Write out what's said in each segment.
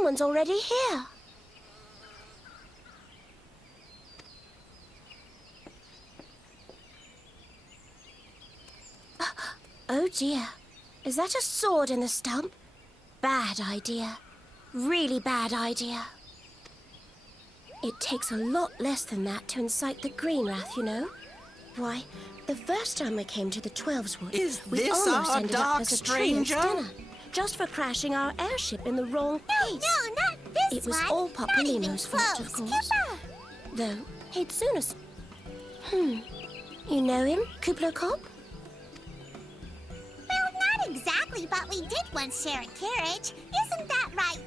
someone's already here. Oh dear. Is that a sword in the stump? Bad idea. Really bad idea. It takes a lot less than that to incite the Green Wrath, you know. Why, the first time we came to the 12's Wood, we almost ended up as a tree's dinner, just for crashing our airship in the wrong place. No, not this It was one. all Papolino's fault, of course. Skipper. Though, he'd sooner... You know him, Kuplo Cop? Well, not exactly, but we did once share a carriage. Isn't that right?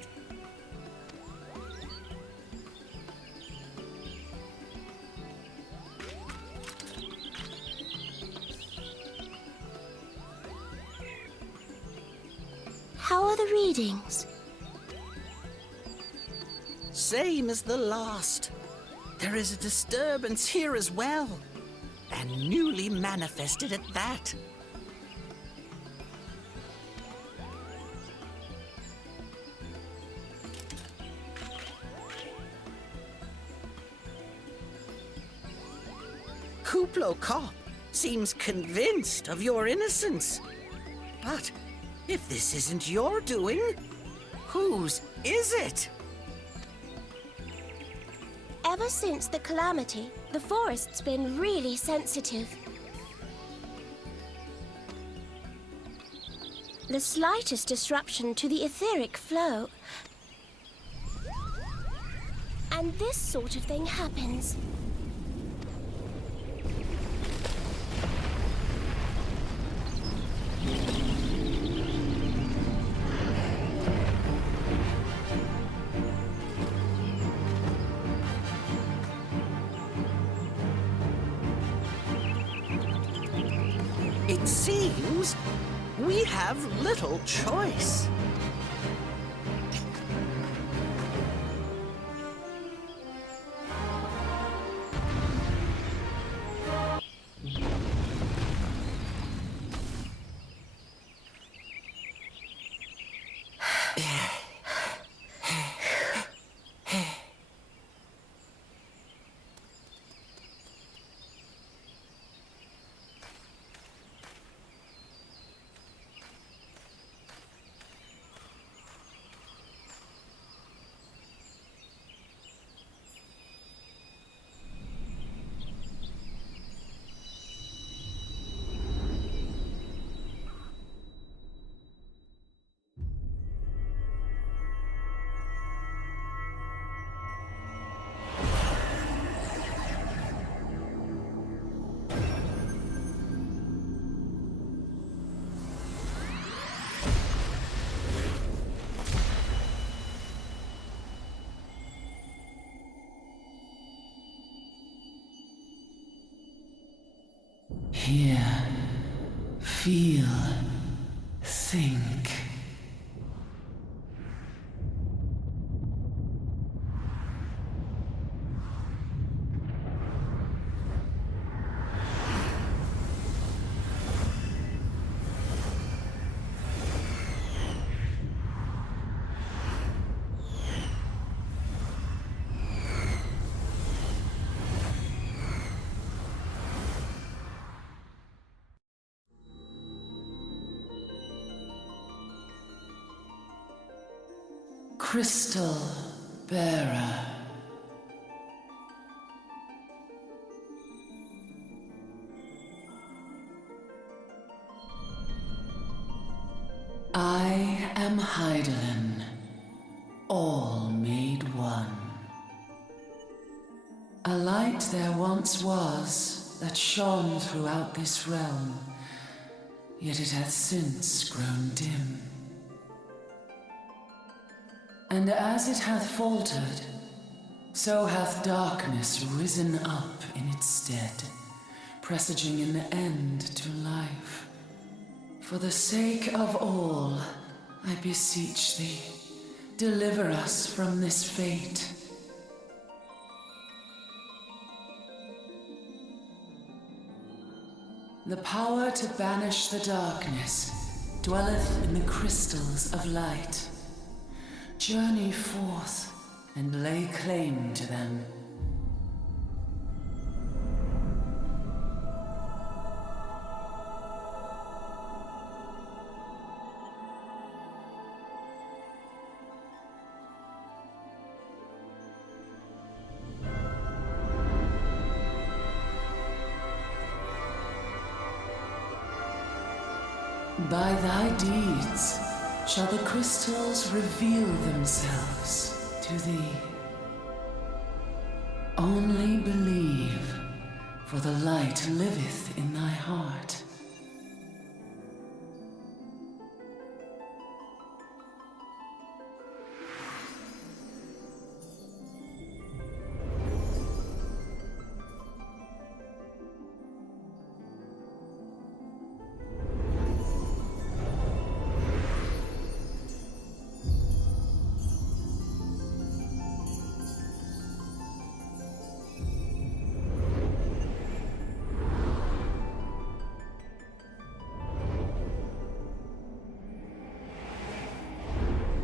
How are the readings? Same as the last. There is a disturbance here as well. And newly manifested at that. Kuplo Cop seems convinced of your innocence. But if this isn't your doing, whose is it? Ever since the calamity, the forest's been really sensitive. The slightest disruption to the etheric flow, and this sort of thing happens. It seems we have little choice. Hear, feel, think. Crystal Bearer. I am Hydaelyn, all made one. A light there once was that shone throughout this realm, yet it hath since grown dim. And as it hath faltered, so hath darkness risen up in its stead, presaging an end to life. For the sake of all, I beseech thee, deliver us from this fate. The power to banish the darkness dwelleth in the crystals of light. Journey forth and lay claim to them. By thy deeds shall the crystals reveal themselves to thee. Only believe, for the light liveth in thy heart.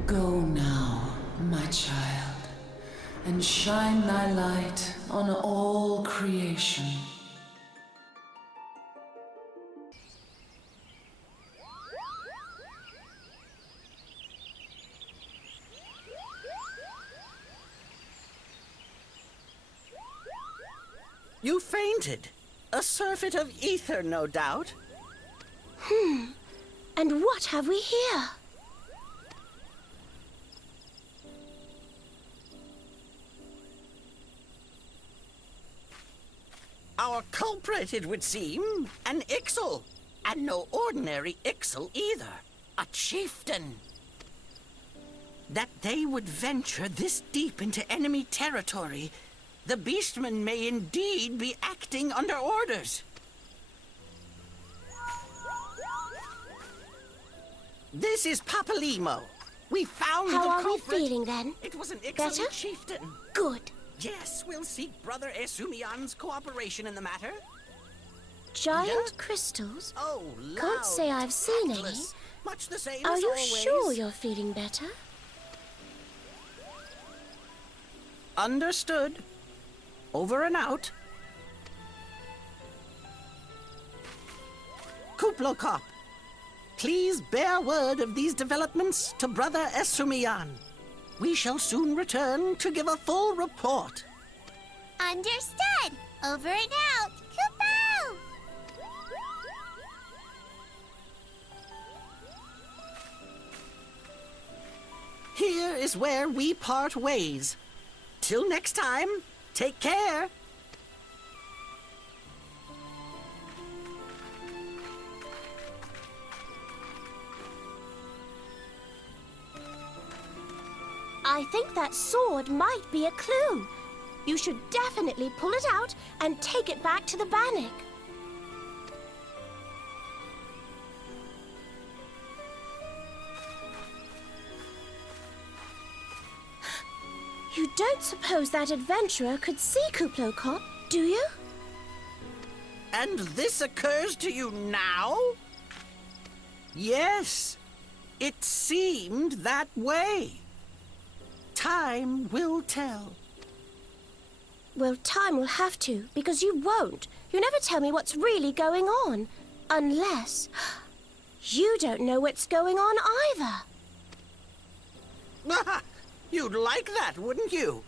Go now, my child, and shine thy light on all creation. You fainted. A surfeit of ether, no doubt. And what have we here? Our culprit, it would seem. An Ixal. And no ordinary Ixal either. A chieftain. That they would venture this deep into enemy territory, the beastmen may indeed be acting under orders. This is Papalimo. We found How the are culprit. we feeling then? It was an Ixal Better? chieftain. Good. Yes, we'll seek Brother Esumian's cooperation in the matter. Giant Yeah? crystals? Oh, Can't loud, say I've seen any. tactless. Much the same Are as you always. sure you're feeling better? Understood. Over and out. Kuplokop, please bear word of these developments to Brother Esumian. We shall soon return to give a full report. Understood. Over and out. Kupo! Here is where we part ways. Till next time, take care. I think that sword might be a clue. You should definitely pull it out and take it back to the Bannock. You don't suppose that adventurer could see Kuplokop, do you? And this occurs to you now? Yes, it seemed that way. Time will tell. Well, time will have to, because you won't. You never tell me what's really going on. Unless... you don't know what's going on either. You'd like that, wouldn't you?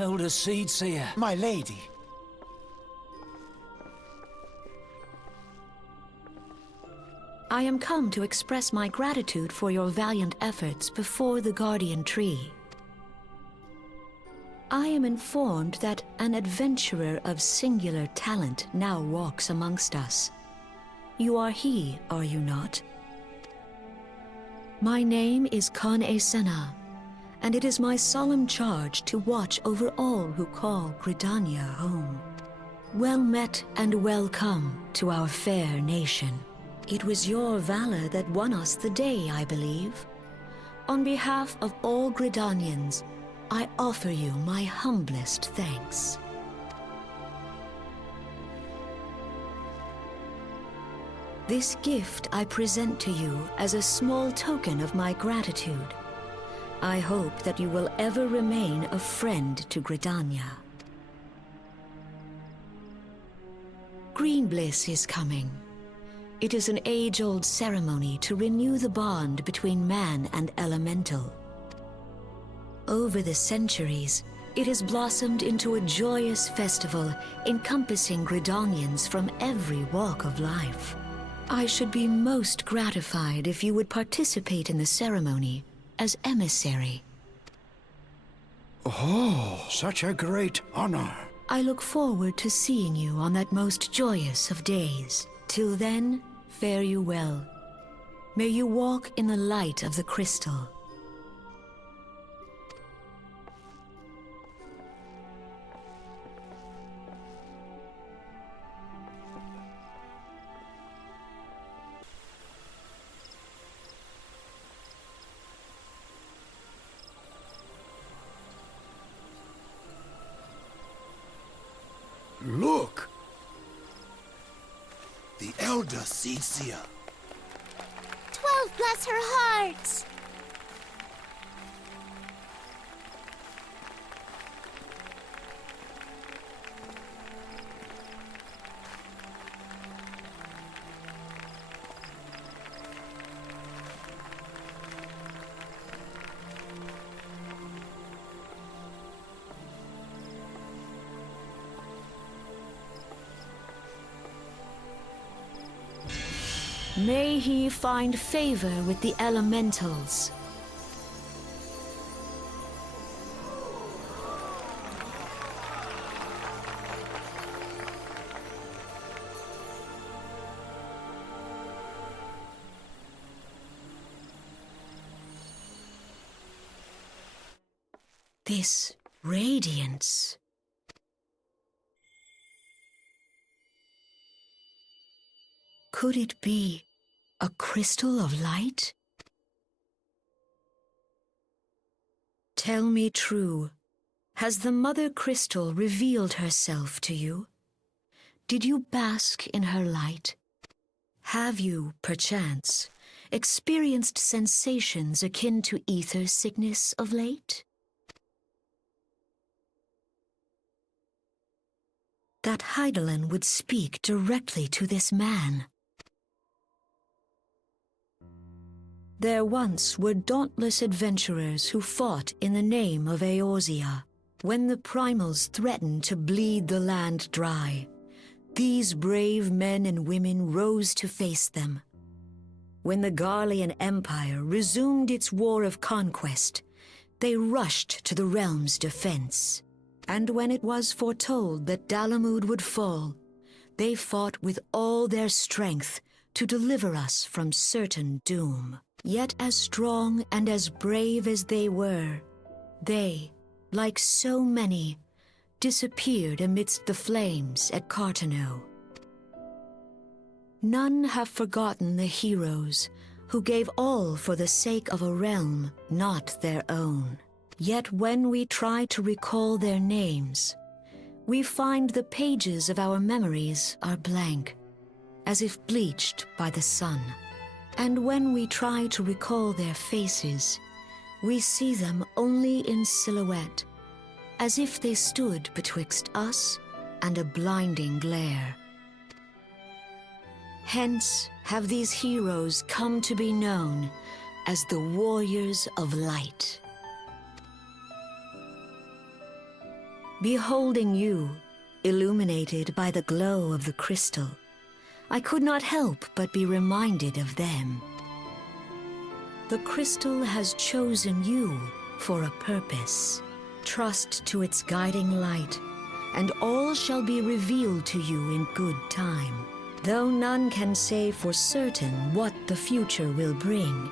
Elder Seedseer. My lady. I am come to express my gratitude for your valiant efforts before the Guardian Tree. I am informed that an adventurer of singular talent now walks amongst us. You are he, are you not? My name is Carteneau, and it is my solemn charge to watch over all who call Gridania home. Well met and welcome to our fair nation. It was your valor that won us the day, I believe. On behalf of all Gridanians, I offer you my humblest thanks. This gift I present to you as a small token of my gratitude. I hope that you will ever remain a friend to Gridania. Green Bliss is coming. It is an age-old ceremony to renew the bond between man and elemental. Over the centuries, it has blossomed into a joyous festival encompassing Gridanians from every walk of life. I should be most gratified if you would participate in the ceremony as emissary. Oh, such a great honor. I look forward to seeing you on that most joyous of days. Till then, fare you well. May you walk in the light of the crystal. Look! The Elder Seedseer. 12 bless her heart! May he find favor with the elementals. This radiance. Could it be a crystal of light? Tell me true, has the Mother Crystal revealed herself to you? Did you bask in her light? Have you, perchance, experienced sensations akin to ether sickness of late? That Hydaelyn would speak directly to this man. There once were dauntless adventurers who fought in the name of Eorzea. When the primals threatened to bleed the land dry, these brave men and women rose to face them. When the Garlean Empire resumed its war of conquest, they rushed to the realm's defense. And when it was foretold that Dalamud would fall, they fought with all their strength to deliver us from certain doom. Yet as strong and as brave as they were, they, like so many, disappeared amidst the flames at Carteneau. None have forgotten the heroes who gave all for the sake of a realm not their own. Yet when we try to recall their names, we find the pages of our memories are blank, as if bleached by the sun. And when we try to recall their faces, we see them only in silhouette, as if they stood betwixt us and a blinding glare. Hence have these heroes come to be known as the Warriors of Light. Beholding you, illuminated by the glow of the crystal, I could not help but be reminded of them. The crystal has chosen you for a purpose. Trust to its guiding light, and all shall be revealed to you in good time. Though none can say for certain what the future will bring,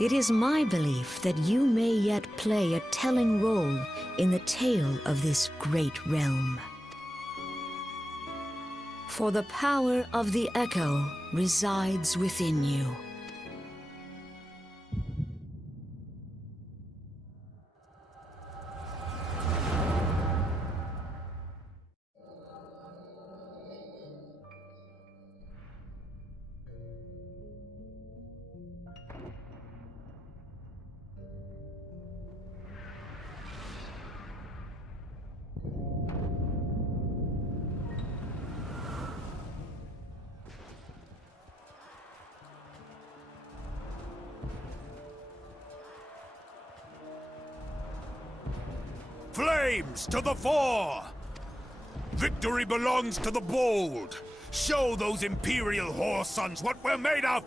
it is my belief that you may yet play a telling role in the tale of this great realm. For the power of the echo resides within you. Flames to the fore! Victory belongs to the bold! Show those Imperial whore sons what we're made of!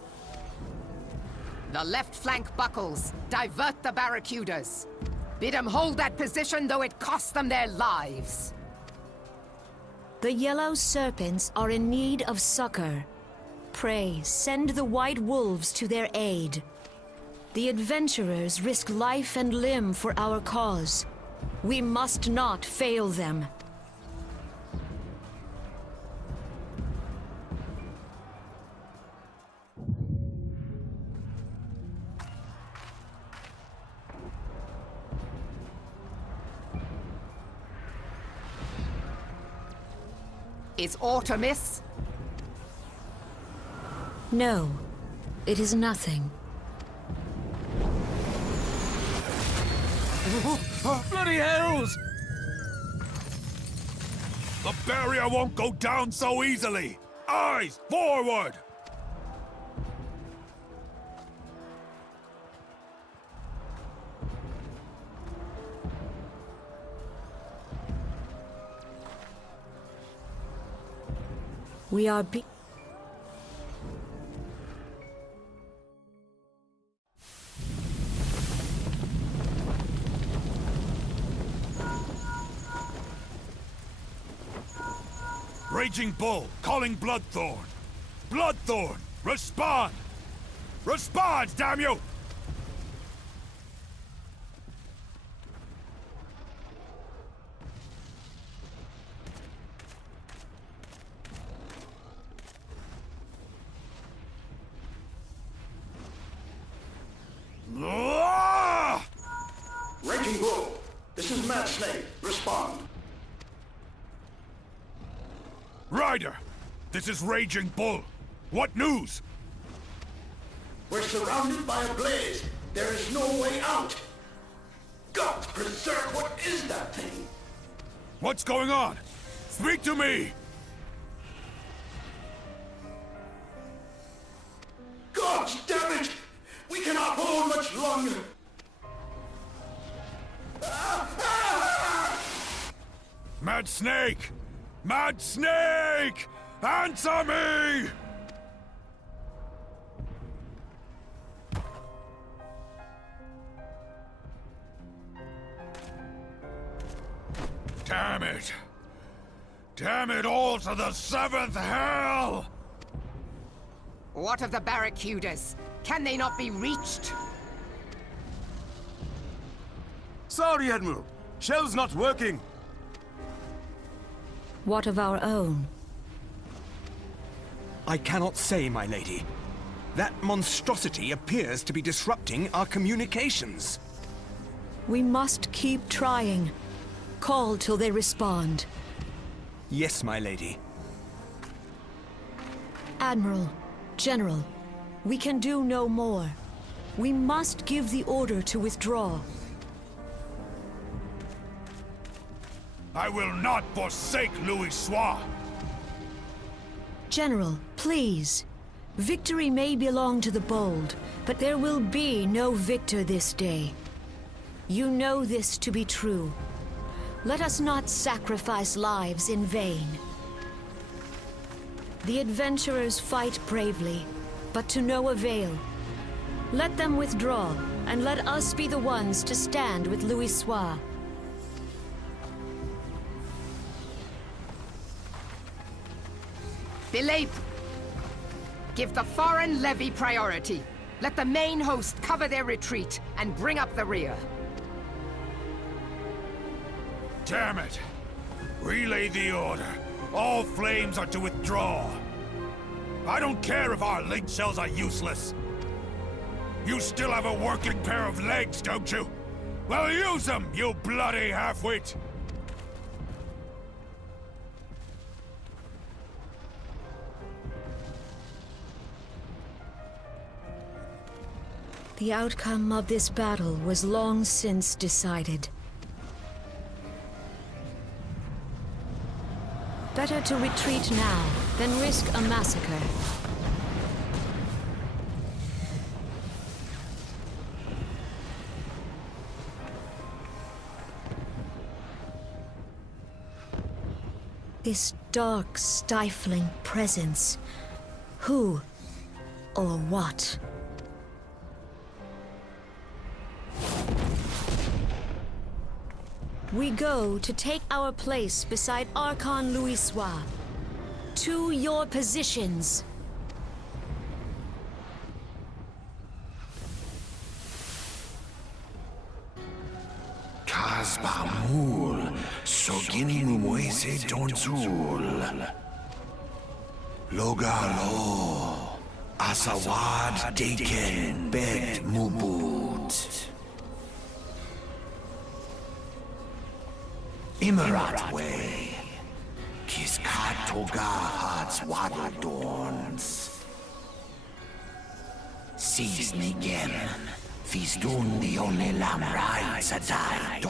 The left flank buckles. Divert the barracudas. Bid them hold that position, though it costs them their lives. The yellow serpents are in need of succor. Pray, send the white wolves to their aid. The adventurers risk life and limb for our cause. We must not fail them. Is aught amiss? No, it is nothing. Bloody hells! The barrier won't go down so easily! Eyes forward! We are Raging Bull, calling Bloodthorn! Bloodthorn, respond! Respond, damn you! Raging Bull, this is Mad Snake. Respond. Ryder, this is Raging Bull. What news? We're surrounded by a blaze. There is no way out. God preserve, what is that thing? What's going on? Speak to me! God damn it! We cannot hold much longer. Mad Snake! Mad Snake! Answer me! Damn it! Damn it all to the seventh hell! What of the barracudas? Can they not be reached? Sorry, Admiral. Shell's not working. what of our own? I cannot say, my lady. That monstrosity appears to be disrupting our communications. We must keep trying. Call till they respond. Yes, my lady. Admiral, General, we can do no more. We must give the order to withdraw. I will not forsake Louis Soir. General, please. Victory may belong to the bold, but there will be no victor this day. You know this to be true. Let us not sacrifice lives in vain. The adventurers fight bravely, but to no avail. Let them withdraw, and let us be the ones to stand with Louisoix. Belay. Give the foreign levy priority. Let the main host cover their retreat and bring up the rear. Damn it! Relay the order. All flames are to withdraw. I don't care if our link cells are useless. You still have a working pair of legs, don't you? Well, use them, you bloody half-wit! The outcome of this battle was long since decided. Better to retreat now than risk a massacre. This dark, stifling presence. Who or what? We go to take our place beside Archon Louisoix. To your positions. Kasbamul, Sogini Muese Donzul. Logalo, Asawad Deken Bet Mubut. Imarat way. Kiskat Toga Hats Waddledorns. Seize me again. Fizdun the only Lamrai Sadai.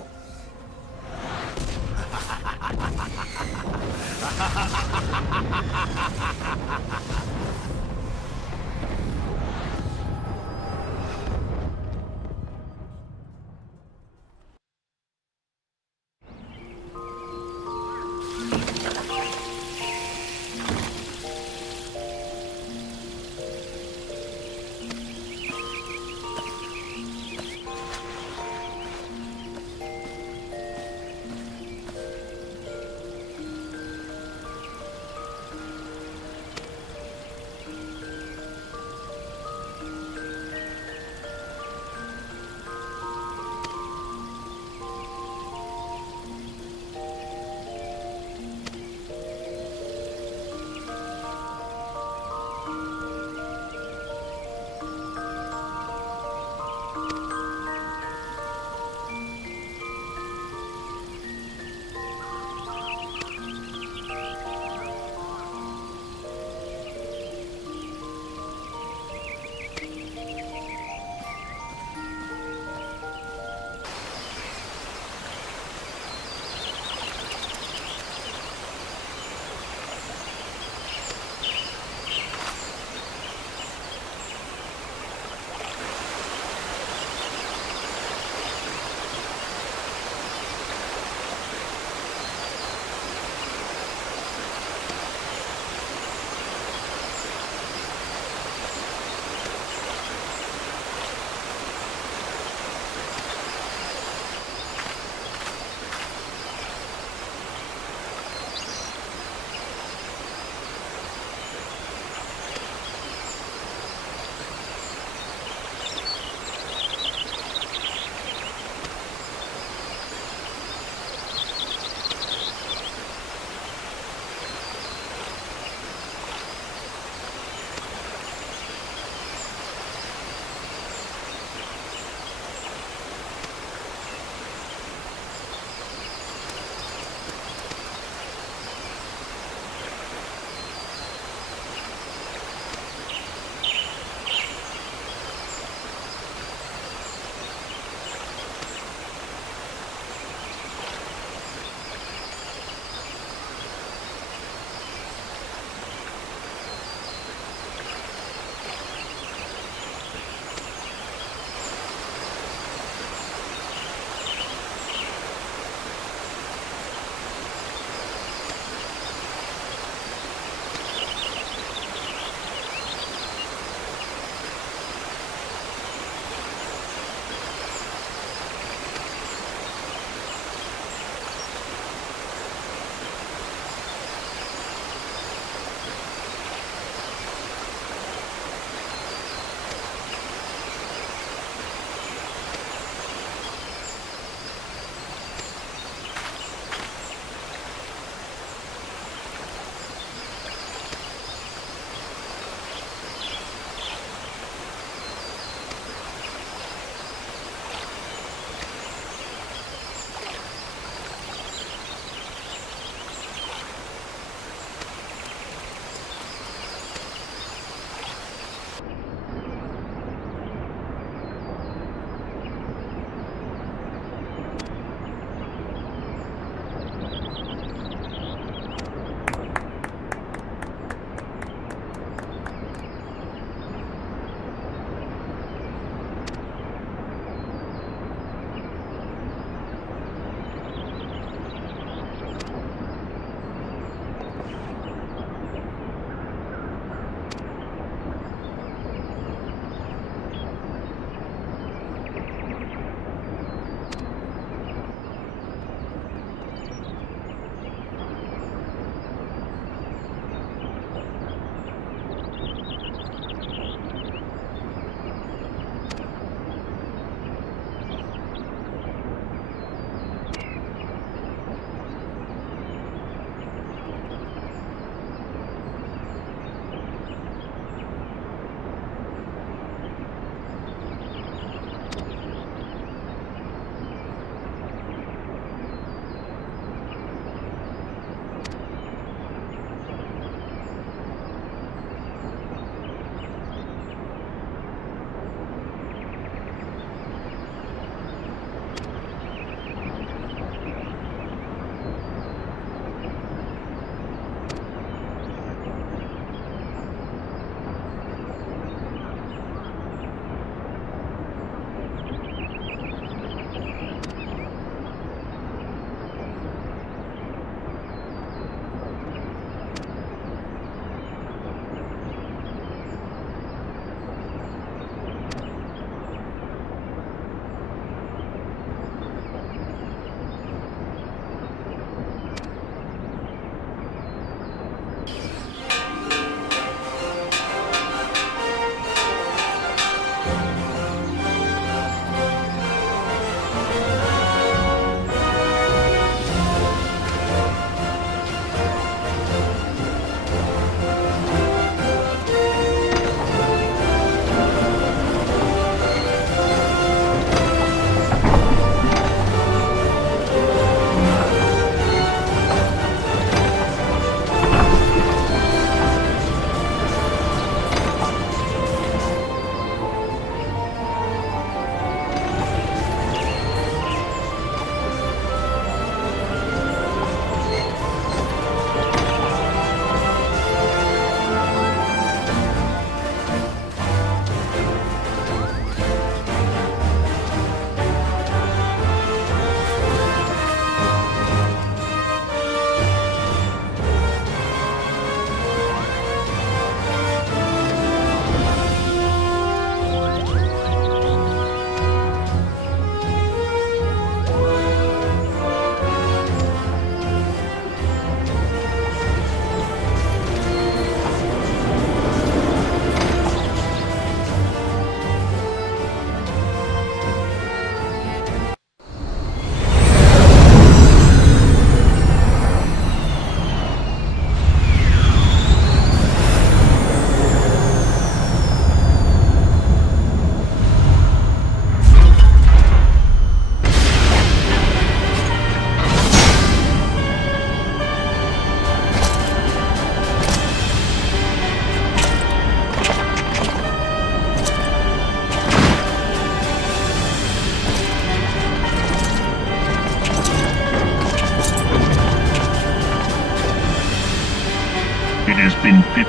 It has been 15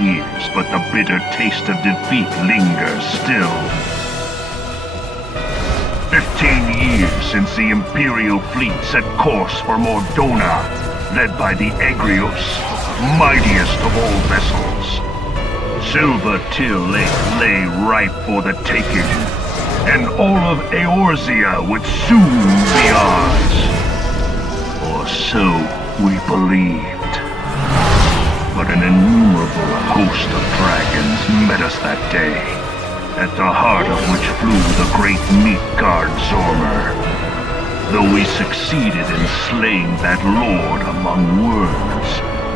years, but the bitter taste of defeat lingers still. 15 years since the Imperial fleet set course for Mordona, led by the Egrios, mightiest of all vessels. Silver Till Lake lay ripe for the taking, and all of Eorzea would soon be ours. Or so we believed. But an innumerable host of dragons met us that day, at the heart of which flew the great meat guard Zormer. Though we succeeded in slaying that lord among worms,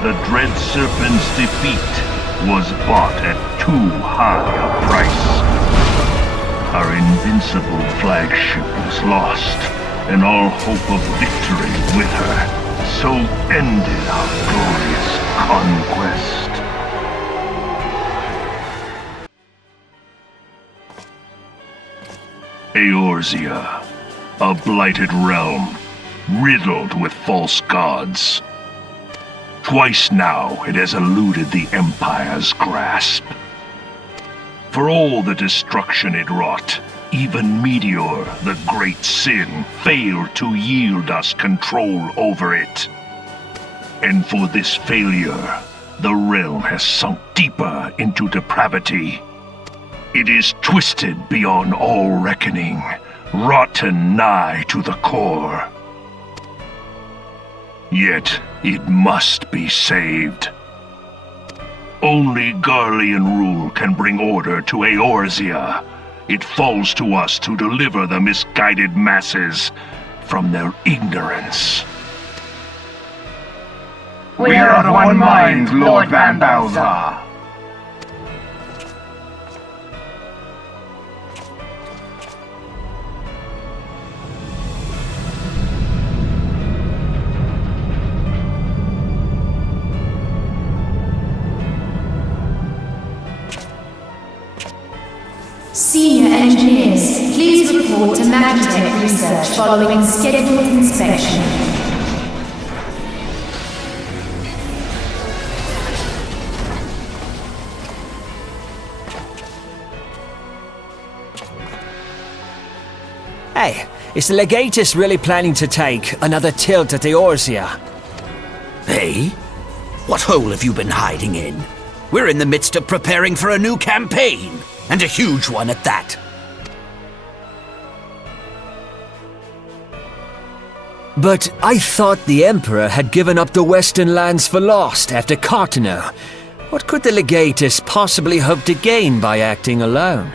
the dread serpent's defeat was bought at too high a price. Our invincible flagship was lost, and all hope of victory with her. So ended our glorious conquest. Eorzea, a blighted realm, riddled with false gods. Twice now it has eluded the Empire's grasp. For all the destruction it wrought, even Meteor, the great sin, failed to yield us control over it. And for this failure, the realm has sunk deeper into depravity. It is twisted beyond all reckoning, rotten nigh to the core. Yet it must be saved. Only Garlean rule can bring order to Eorzea. It falls to us to deliver the misguided masses from their ignorance. We are of one mind, Lord Van Balzar. Senior engineers, please report to Magitech research following scheduled inspection. Hey, is the Legatus really planning to take another tilt at Eorzea? Hey? What hole have you been hiding in? We're in the midst of preparing for a new campaign, and a huge one at that. But I thought the Emperor had given up the Western lands for lost after Carteneau. What could the Legatus possibly hope to gain by acting alone?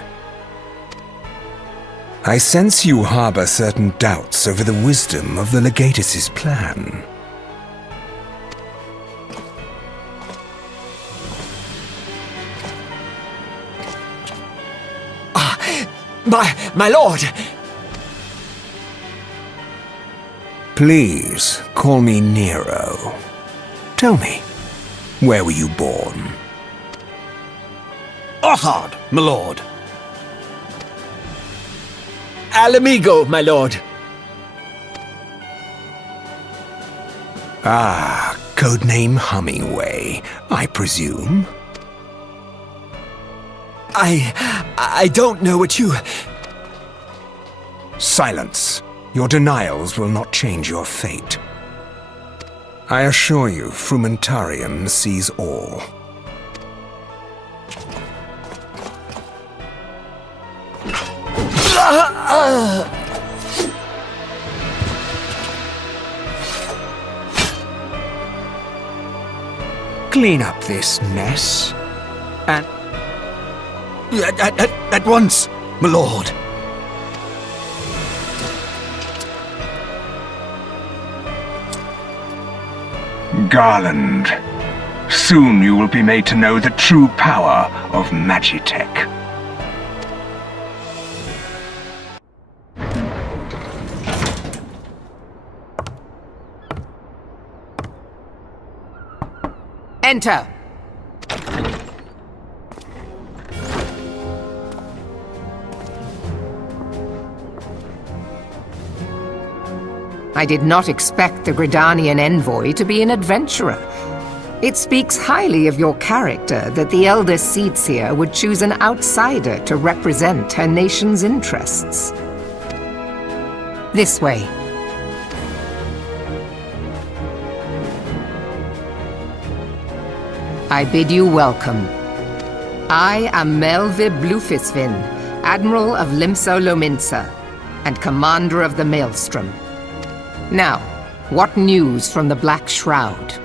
I sense you harbor certain doubts over the wisdom of the Legatus's plan. My lord! Please, call me Nero. Tell me, where were you born? Othard, my lord. Alamigo, my lord. Ah, codename Hummingway, I presume? I don't know what you... Silence. Your denials will not change your fate. I assure you, Frumentarium sees all. Clean up this mess, and... At once, my lord. Garland, soon you will be made to know the true power of Magitech. Enter. I did not expect the Gridanian envoy to be an adventurer. It speaks highly of your character that the elder Seedseer would choose an outsider to represent her nation's interests. This way. I bid you welcome. I am Melvi Blufisvin, Admiral of Limso Lominsa, and Commander of the Maelstrom. Now, what news from the Black Shroud?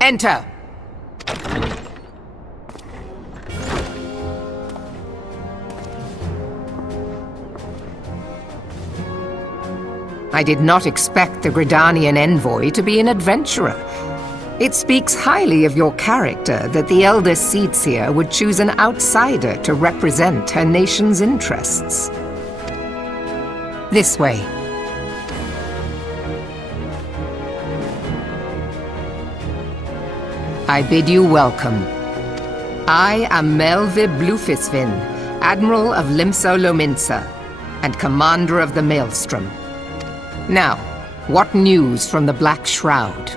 Enter! I did not expect the Gridanian envoy to be an adventurer. It speaks highly of your character that the elder Seedseer would choose an outsider to represent her nation's interests. This way. I bid you welcome. I am Melvi Blufisvin, Admiral of Limso Lominsa, and Commander of the Maelstrom. Now, what news from the Black Shroud?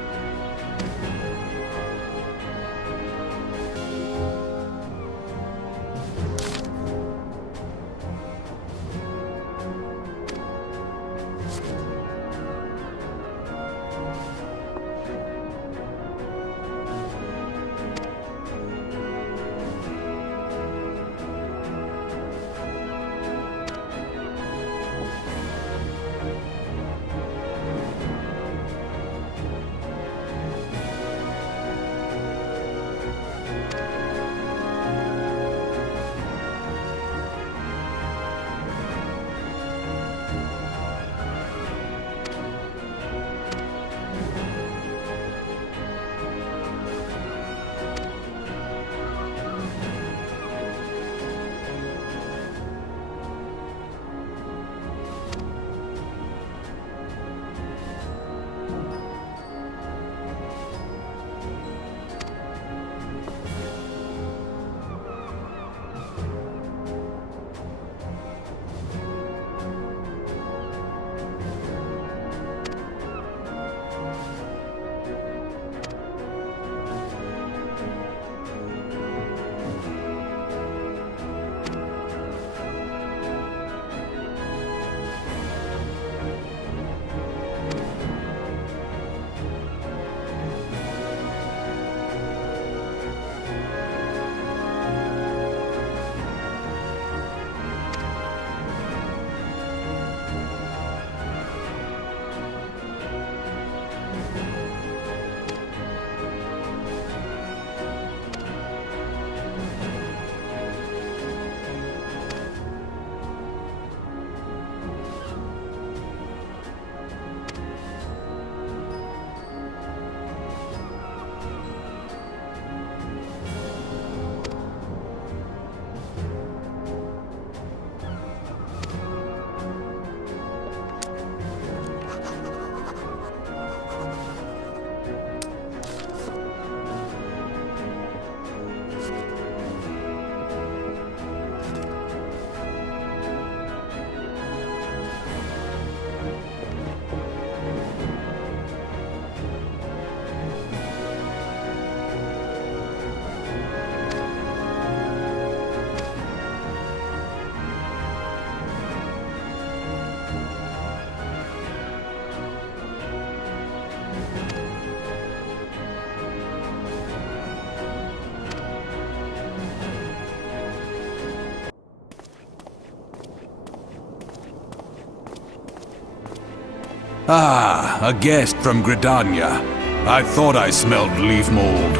Ah, a guest from Gridania. I thought I smelled leaf mold.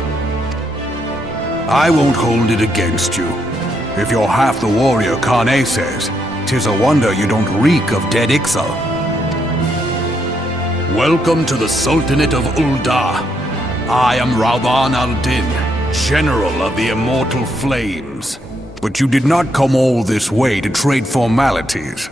I won't hold it against you. If you're half the warrior Carteneau says, 'tis a wonder you don't reek of dead Ixal. Welcome to the Sultanate of Ulda. I am Rauban al-Din, General of the Immortal Flames. But you did not come all this way to trade formalities.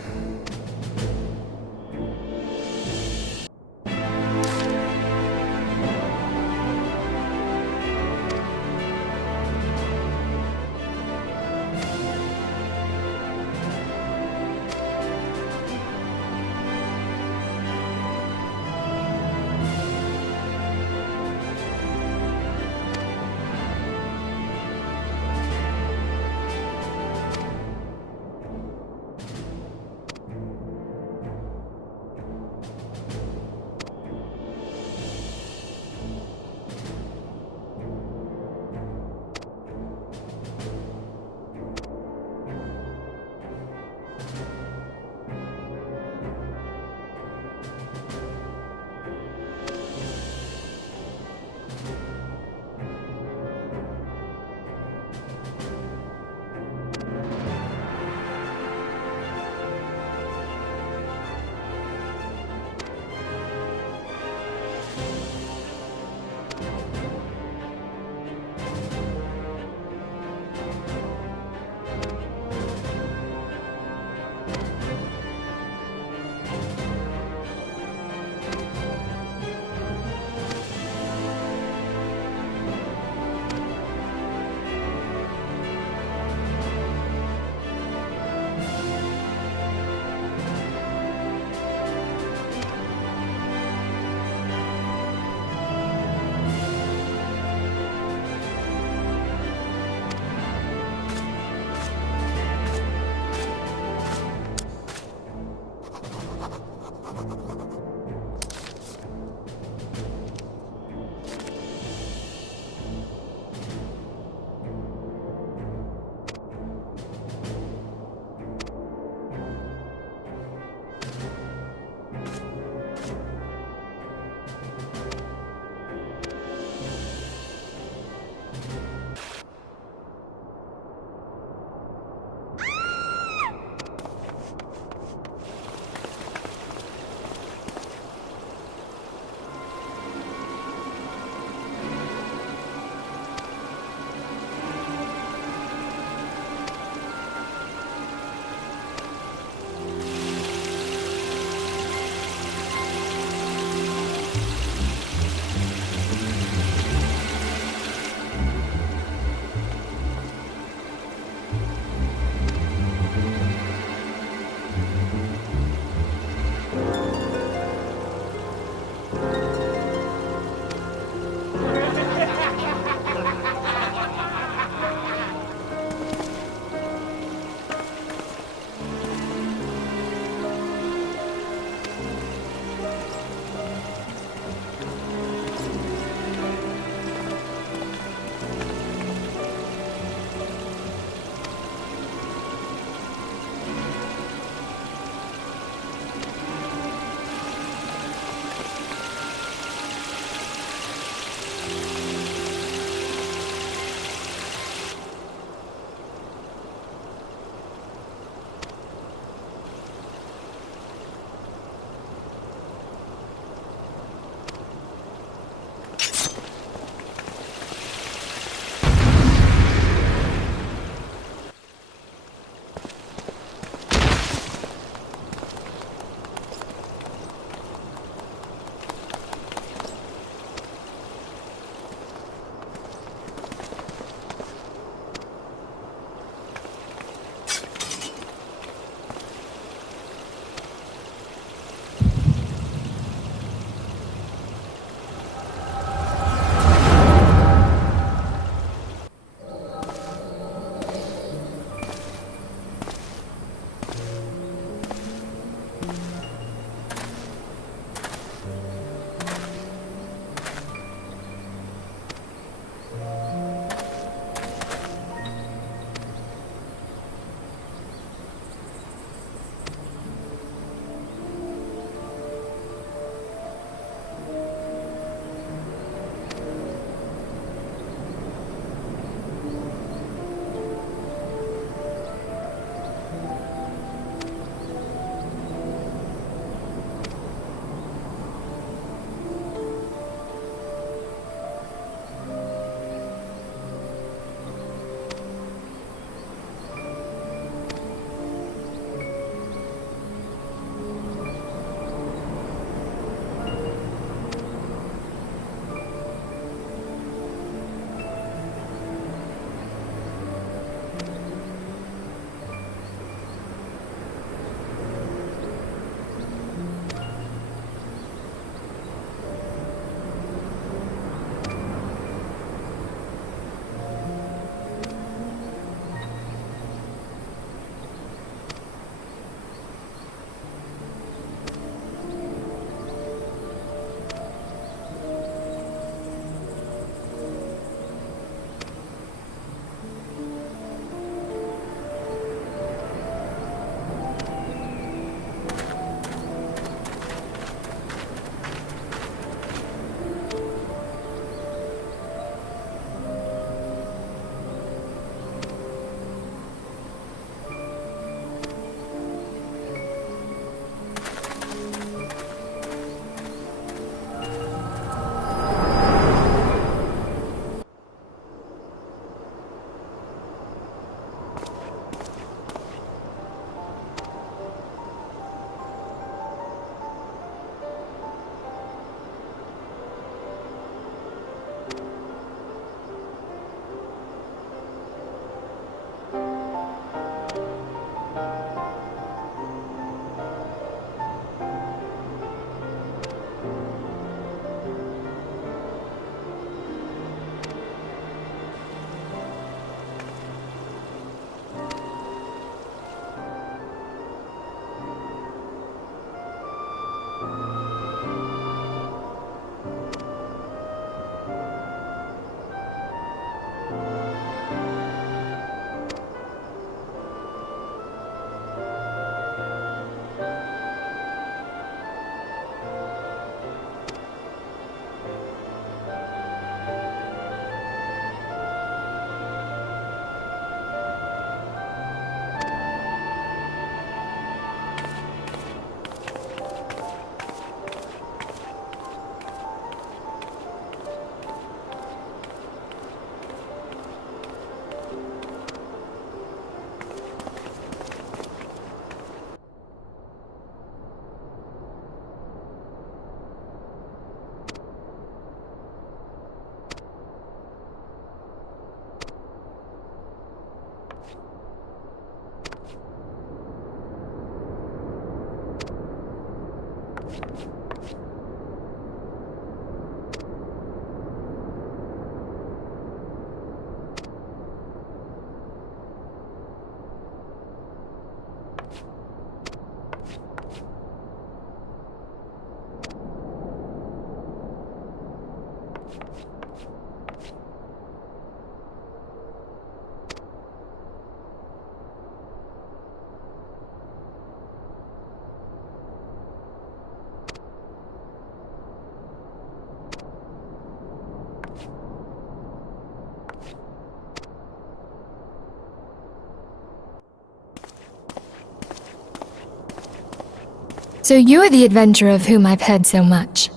So you're the adventurer of whom I've heard so much.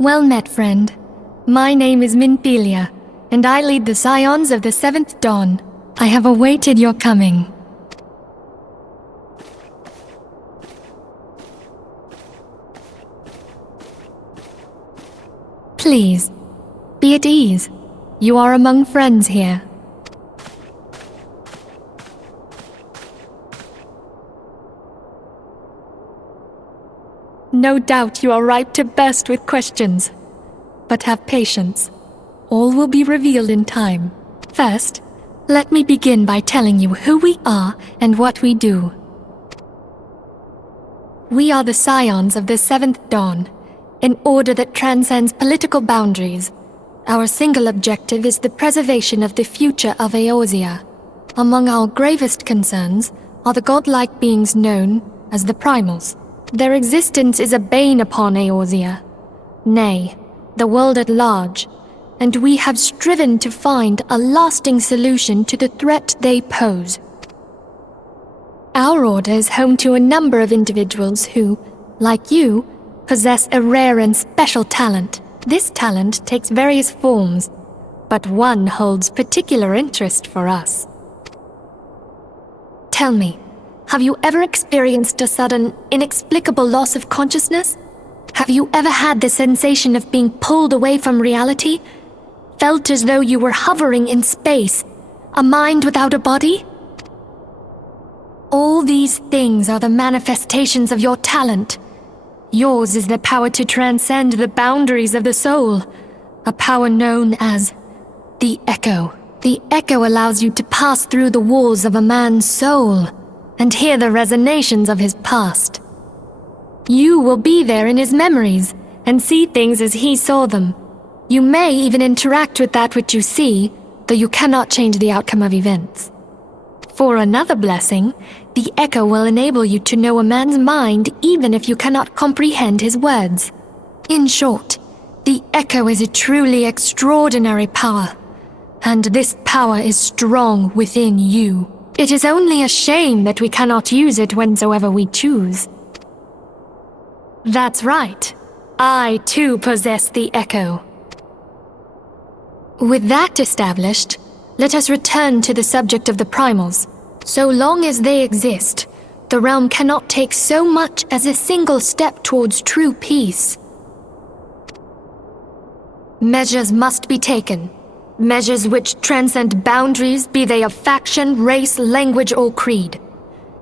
Well met, friend. My name is Minfilia, and I lead the Scions of the 7th Dawn. I have awaited your coming. Please, be at ease. You are among friends here. No doubt you are ripe to burst with questions. But have patience. All will be revealed in time. First, let me begin by telling you who we are and what we do. We are the Scions of the 7th Dawn, an order that transcends political boundaries. Our single objective is the preservation of the future of Eorzea. Among our gravest concerns are the godlike beings known as the primals. Their existence is a bane upon Eorzea, nay, the world at large, and we have striven to find a lasting solution to the threat they pose. Our order is home to a number of individuals who, like you, possess a rare and special talent. This talent takes various forms, but one holds particular interest for us. Tell me, have you ever experienced a sudden, inexplicable loss of consciousness? Have you ever had the sensation of being pulled away from reality? Felt as though you were hovering in space, a mind without a body? All these things are the manifestations of your talent. Yours is the power to transcend the boundaries of the soul, a power known as the Echo. The Echo allows you to pass through the walls of a man's soul and hear the resonations of his past. You will be there in his memories and see things as he saw them. You may even interact with that which you see, though you cannot change the outcome of events. For another blessing, the Echo will enable you to know a man's mind even if you cannot comprehend his words. In short, the Echo is a truly extraordinary power, and this power is strong within you. It is only a shame that we cannot use it whensoever we choose. That's right. I too possess the Echo. With that established, let us return to the subject of the primals. So long as they exist, the realm cannot take so much as a single step towards true peace. Measures must be taken. Measures which transcend boundaries, be they of faction, race, language, or creed.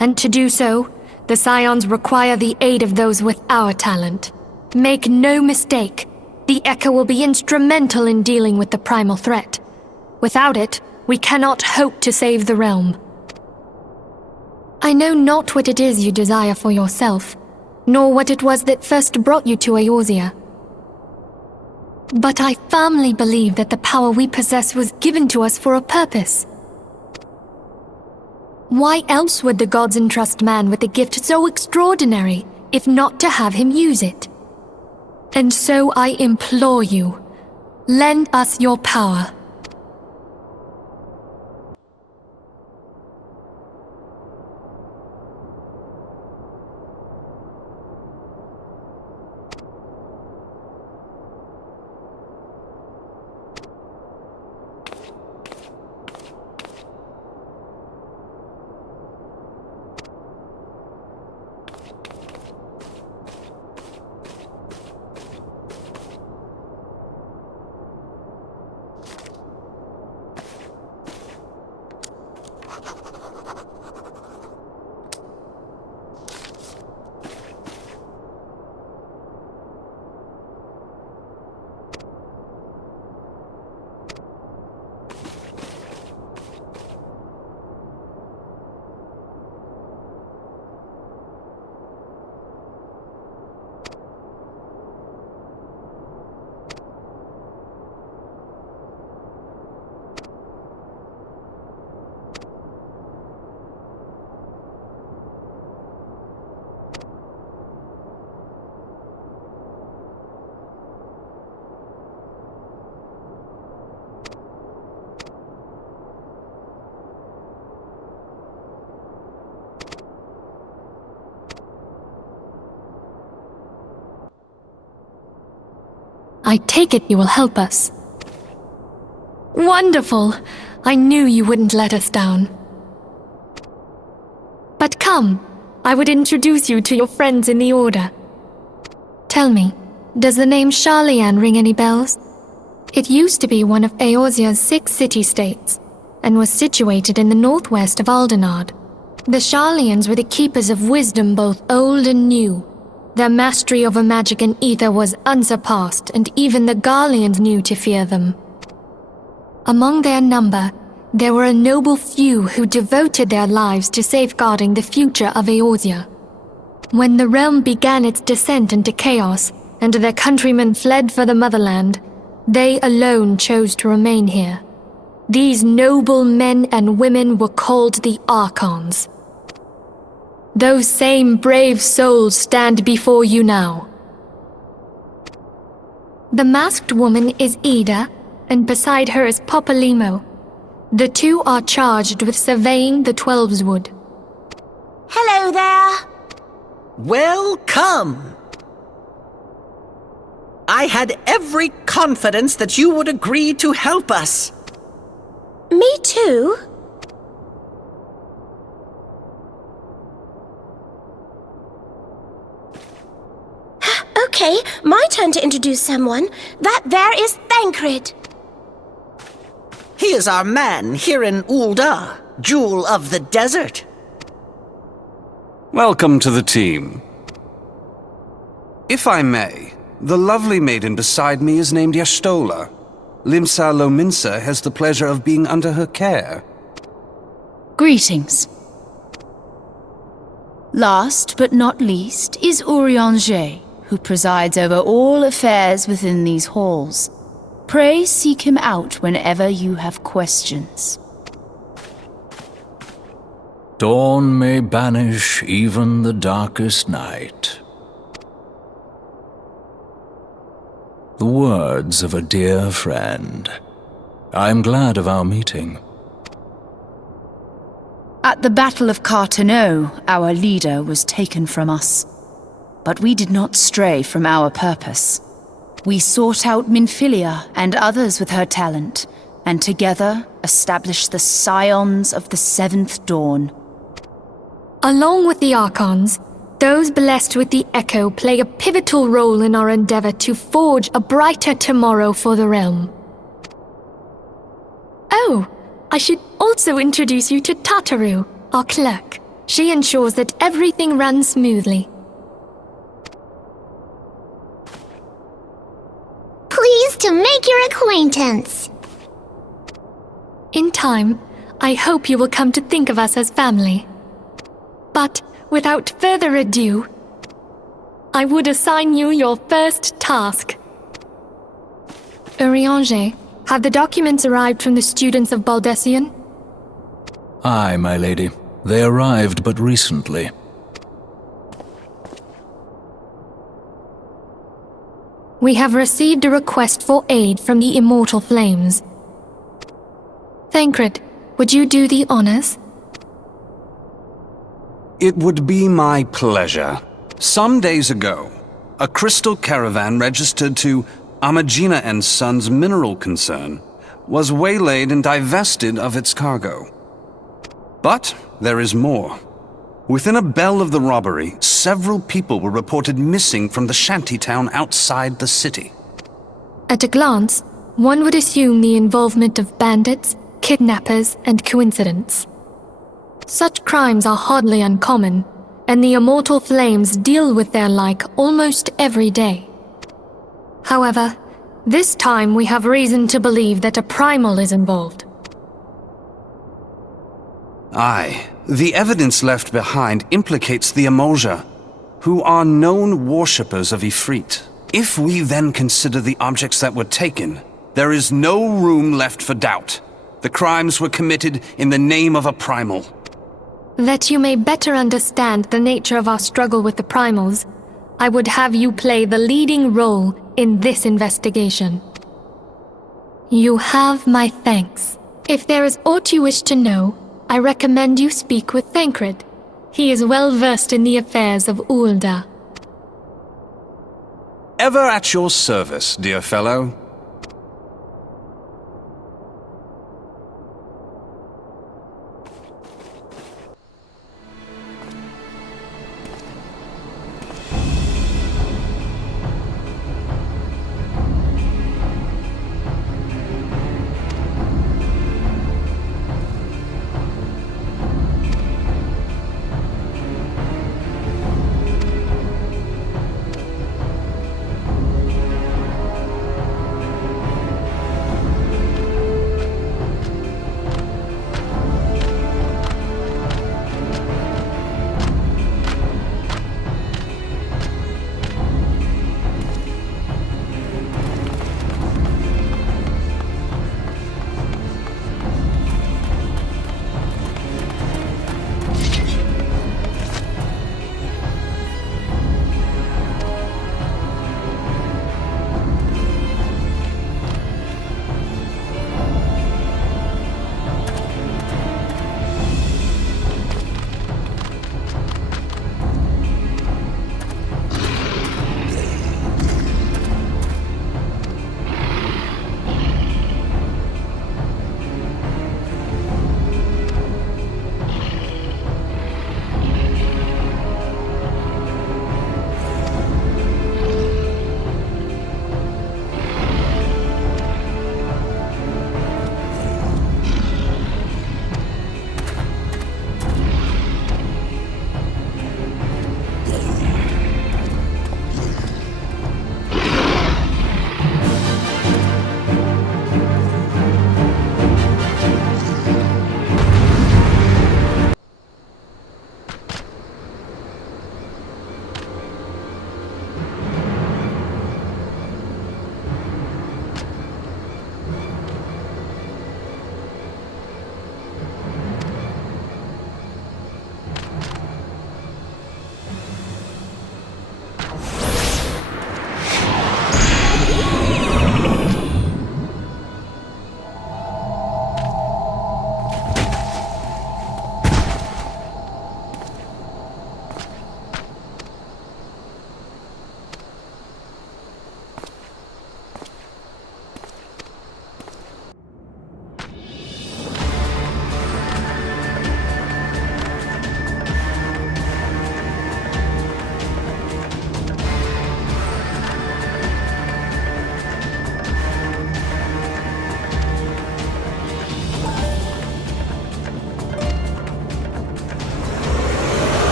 And to do so, the Scions require the aid of those with our talent. Make no mistake, the Echo will be instrumental in dealing with the primal threat. Without it, we cannot hope to save the realm. I know not what it is you desire for yourself, nor what it was that first brought you to Eorzea. But I firmly believe that the power we possess was given to us for a purpose. Why else would the gods entrust man with a gift so extraordinary, if not to have him use it? And so I implore you, lend us your power. I take it you will help us. Wonderful! I knew you wouldn't let us down. But come, I would introduce you to your friends in the Order. Tell me, does the name Garlean ring any bells? It used to be one of Eorzea's 6 city-states, and was situated in the northwest of Aldenard. The Garleans were the keepers of wisdom both old and new. Their mastery over magic and ether was unsurpassed, and even the Garleans knew to fear them. Among their number, there were a noble few who devoted their lives to safeguarding the future of Eorzea. When the realm began its descent into chaos, and their countrymen fled for the motherland, they alone chose to remain here. These noble men and women were called the Archons. Those same brave souls stand before you now. The masked woman is Ida, and beside her is Popolimo. The two are charged with surveying the Twelveswood. Hello there. Welcome! I had every confidence that you would agree to help us. Me too. Okay, my turn to introduce someone. That there is Thancred. He is our man here in Ulda, Jewel of the Desert. Welcome to the team. If I may, the lovely maiden beside me is named Y'shtola. Limsa Lominsa has the pleasure of being under her care. Greetings. Last but not least is Urianger, who presides over all affairs within these halls. Pray seek him out whenever you have questions. Dawn may banish even the darkest night. The words of a dear friend. I'm glad of our meeting. At the Battle of Carteneau, our leader was taken from us. But we did not stray from our purpose. We sought out Minfilia and others with her talent, and together established the Scions of the Seventh Dawn. Along with the Archons, those blessed with the Echo play a pivotal role in our endeavor to forge a brighter tomorrow for the realm. Oh, I should also introduce you to Tataru, our clerk. She ensures that everything runs smoothly. Pleased to make your acquaintance. In time, I hope you will come to think of us as family. But without further ado, I would assign you your first task. Urianger, have the documents arrived from the students of Baldesion? Aye, my lady. They arrived but recently. We have received a request for aid from the Immortal Flames. Thancred, would you do the honors? It would be my pleasure. Some days ago, a crystal caravan registered to Amagina & Sons mineral concern was waylaid and divested of its cargo. But there is more. Within a bell of the robbery, several people were reported missing from the shantytown outside the city. At a glance, one would assume the involvement of bandits, kidnappers, and coincidence. Such crimes are hardly uncommon, and the Immortal Flames deal with their like almost every day. However, this time we have reason to believe that a primal is involved. Aye, the evidence left behind implicates the Emoja, who are known worshippers of Ifrit. If we then consider the objects that were taken, there is no room left for doubt. The crimes were committed in the name of a primal. That you may better understand the nature of our struggle with the primals, I would have you play the leading role in this investigation. You have my thanks. If there is aught you wish to know, I recommend you speak with Thancred. He is well versed in the affairs of Ulda. Ever at your service, dear fellow.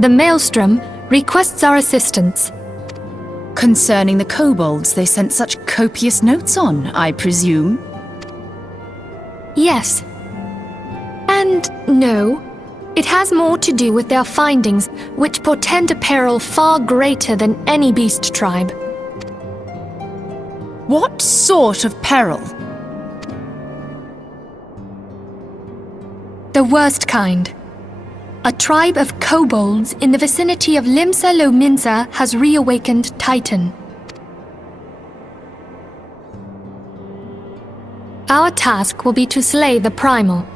The Maelstrom requests our assistance. Concerning the kobolds they sent such copious notes on, I presume? Yes. And no. It has more to do with their findings, which portend a peril far greater than any beast tribe. What sort of peril? The worst kind. A tribe of kobolds in the vicinity of Limsa Lominsa has reawakened Titan. Our task will be to slay the primal.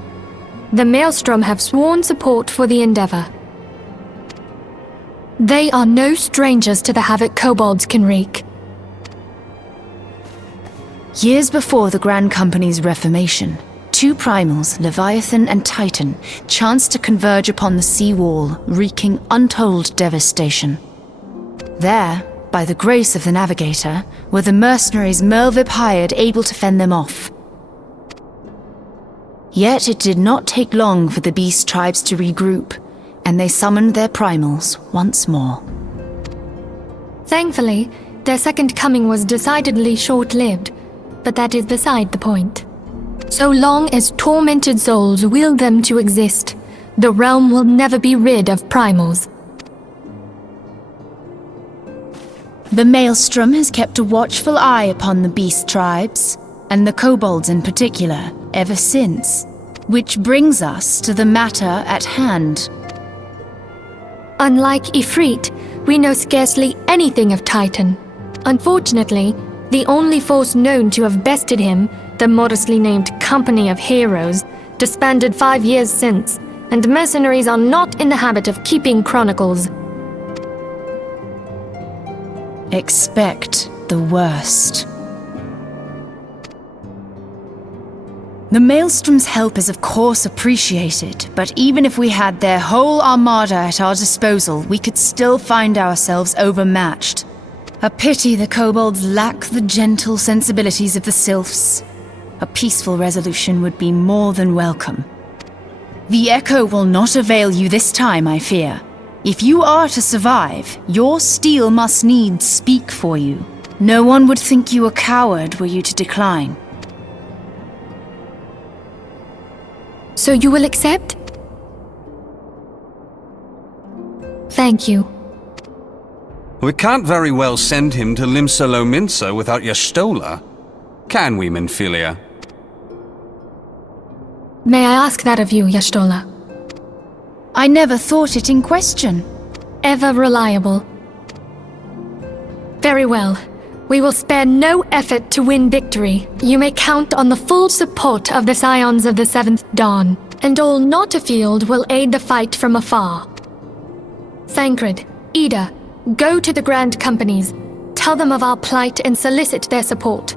The Maelstrom have sworn support for the endeavor. They are no strangers to the havoc kobolds can wreak. Years before the Grand Company's reformation, two primals, Leviathan and Titan, chanced to converge upon the sea wall, wreaking untold devastation. There, by the grace of the Navigator, were the mercenaries Merlvib hired able to fend them off. Yet it did not take long for the beast tribes to regroup, and they summoned their primals once more. Thankfully, their second coming was decidedly short-lived, but that is beside the point. So long as tormented souls will them to exist, the realm will never be rid of primals. The Maelstrom has kept a watchful eye upon the beast tribes, and the kobolds in particular, ever since. Which brings us to the matter at hand. Unlike Ifrit, we know scarcely anything of Titan. Unfortunately, the only force known to have bested him, the modestly named Company of Heroes, disbanded 5 years since, and mercenaries are not in the habit of keeping chronicles. Expect the worst. The Maelstrom's help is of course appreciated, but even if we had their whole armada at our disposal, we could still find ourselves overmatched. A pity the kobolds lack the gentle sensibilities of the sylphs. A peaceful resolution would be more than welcome. The Echo will not avail you this time, I fear. If you are to survive, your steel must needs speak for you. No one would think you a coward were you to decline. So you will accept? Thank you. We can't very well send him to Limsa Lominsa without Y'shtola, can we, Minfilia? May I ask that of you, Y'shtola? I never thought it in question. Ever reliable. Very well. We will spare no effort to win victory. You may count on the full support of the Scions of the Seventh Dawn, and all not afield will aid the fight from afar. Thancred, Ida, go to the Grand Companies, tell them of our plight and solicit their support.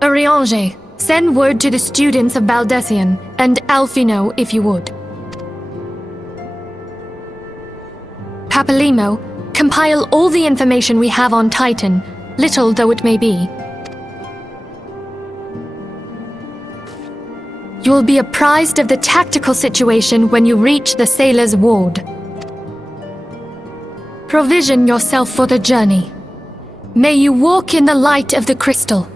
Urianger, send word to the students of Baldessian, and Alfino if you would. Papalimo, compile all the information we have on Titan, little though it may be. You will be apprised of the tactical situation when you reach the Sailor's Ward. Provision yourself for the journey. May you walk in the light of the crystal.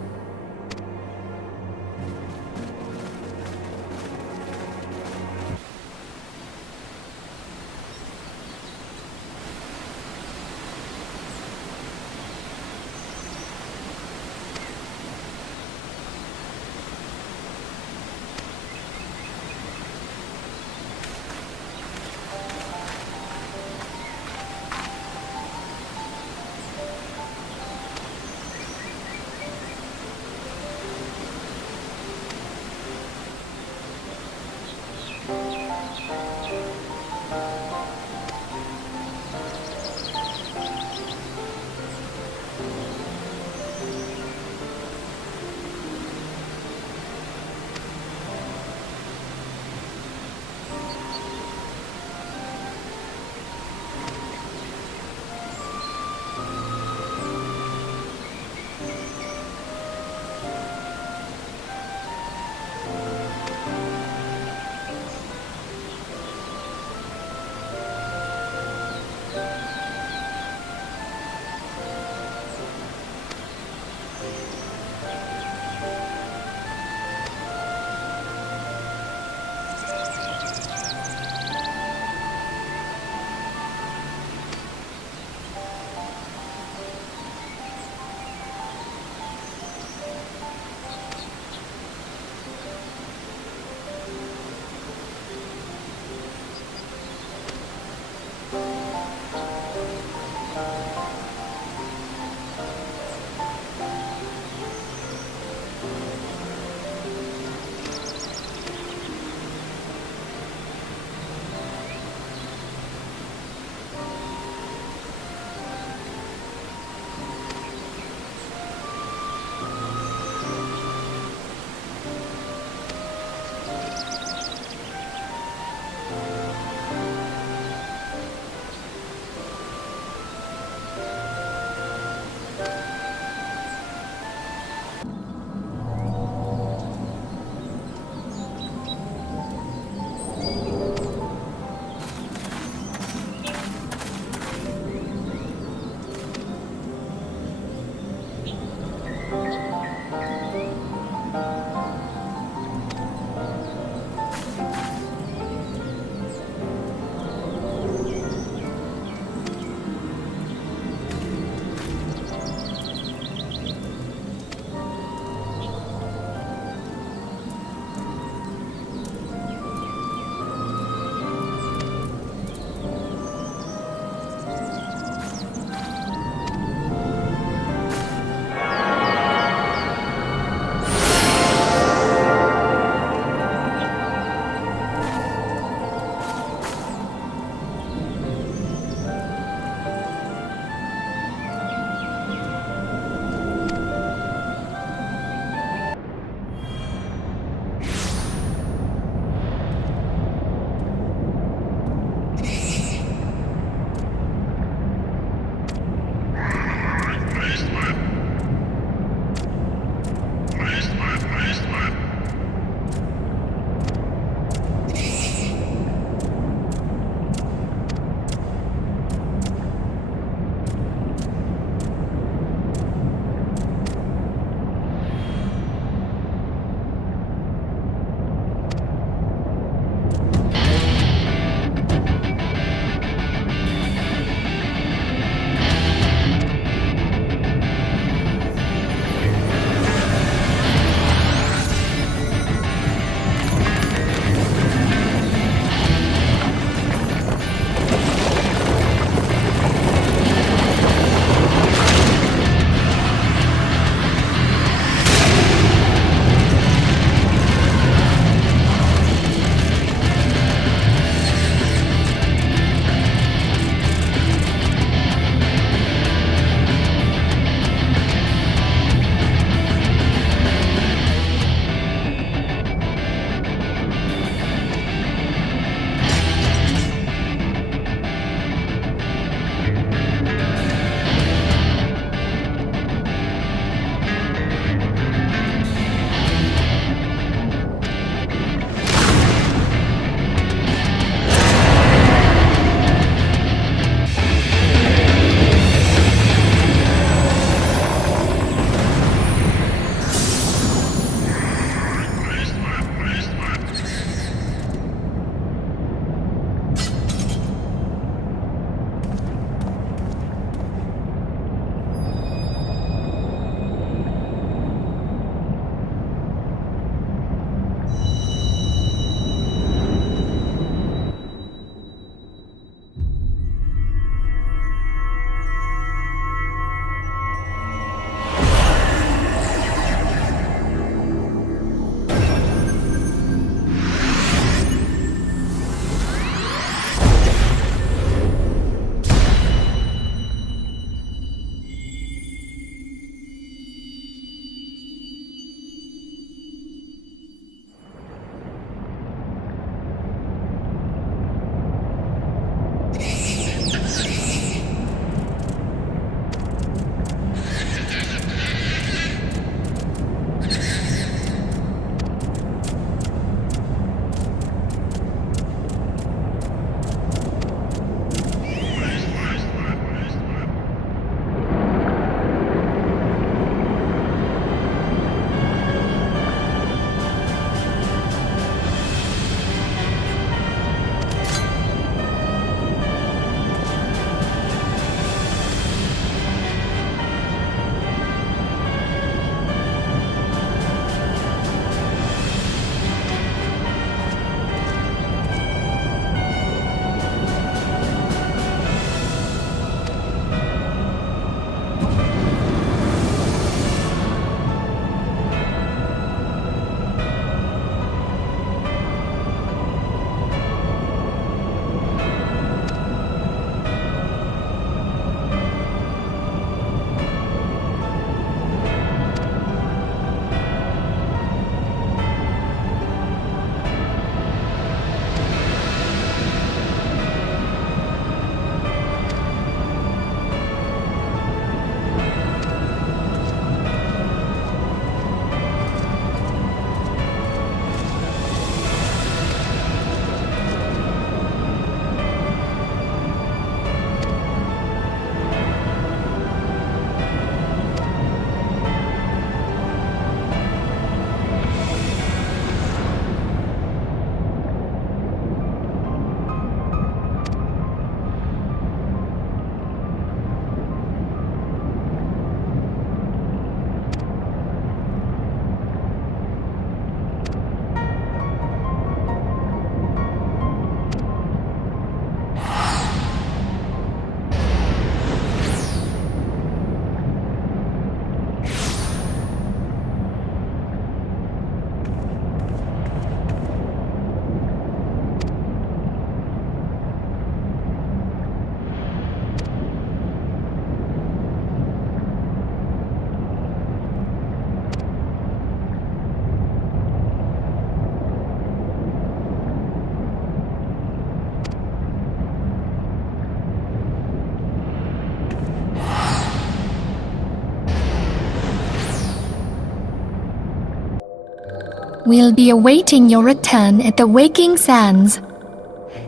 We'll be awaiting your return at the Waking Sands.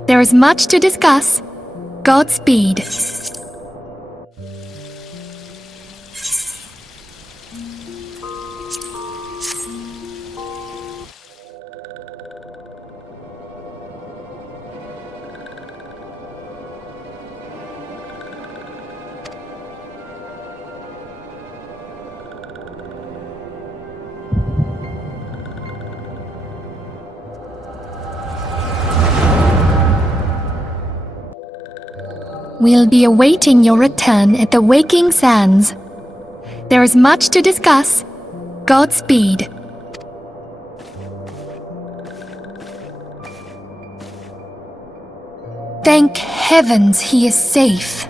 There is much to discuss. Godspeed. We'll be awaiting your return at the Waking Sands. There is much to discuss. Godspeed. Thank heavens he is safe.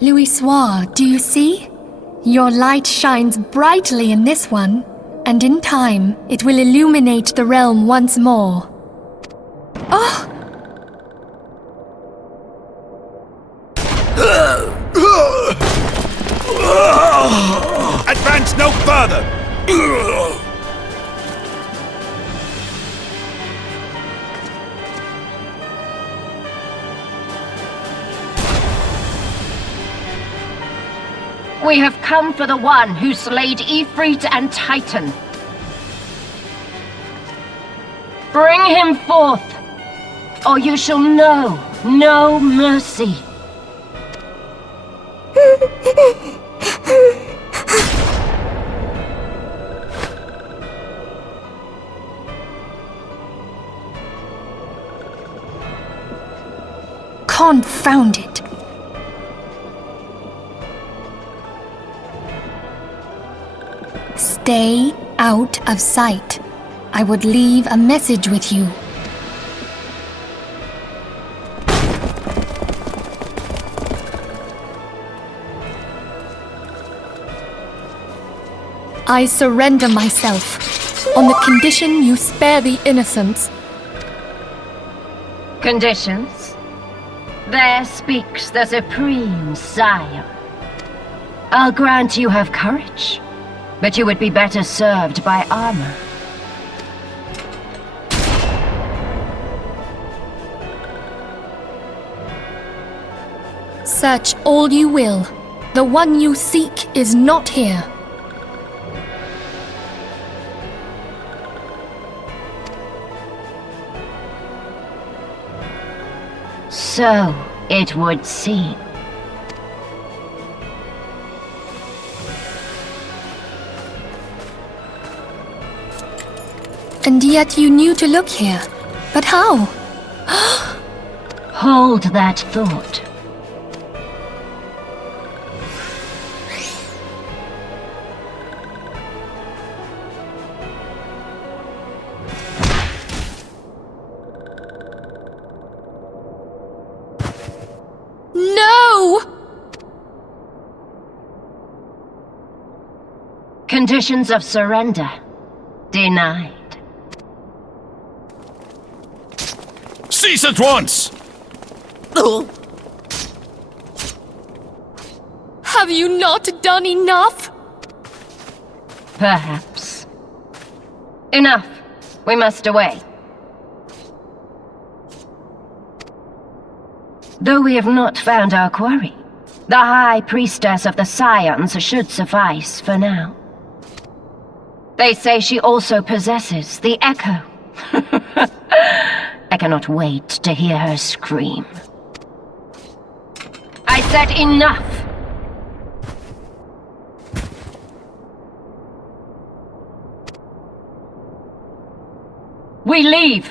Louisoire, do you see? Your light shines brightly in this one, and in time it will illuminate the realm once more. Oh! Advance no further! We have come for the one who slayed Ifrit and Titan. Bring him forth, or you shall know no mercy. Confound it. Stay out of sight. I would leave a message with you. I surrender myself, on the condition you spare the innocents. Conditions? There speaks the Supreme Sire. I'll grant you have courage, but you would be better served by armor. Search all you will. The one you seek is not here. So it would seem. And yet you knew to look here. But how? Hold that thought. No! Conditions of surrender denied. Cease at once! Have you not done enough? Perhaps. Enough. We must away. Though we have not found our quarry, the High Priestess of the Scions should suffice for now. They say she also possesses the Echo. I cannot wait to hear her scream. I said enough! We leave!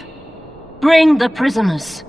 Bring the prisoners.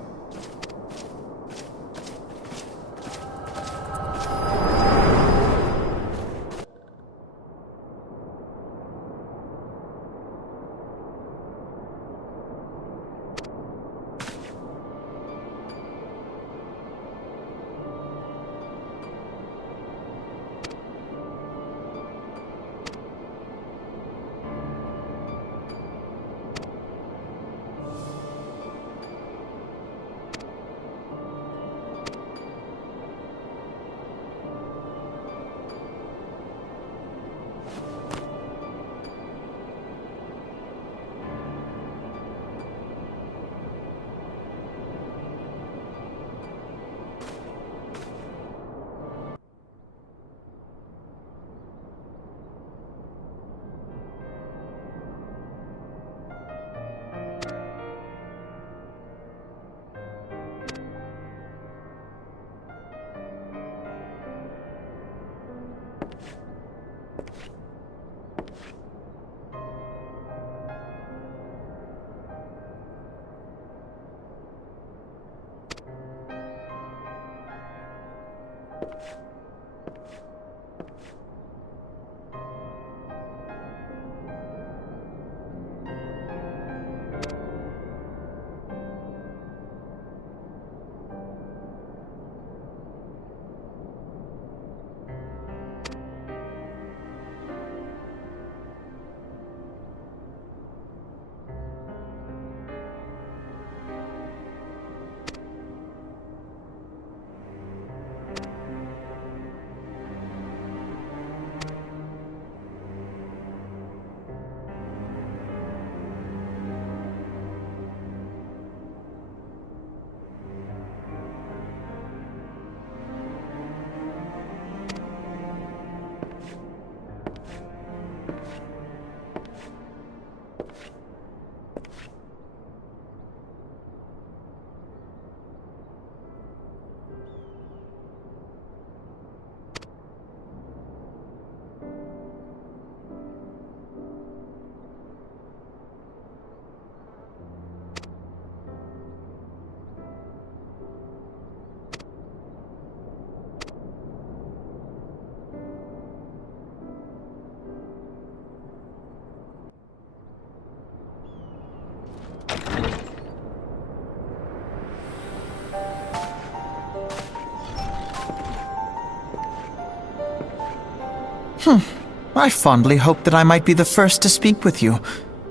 I fondly hoped that I might be the first to speak with you.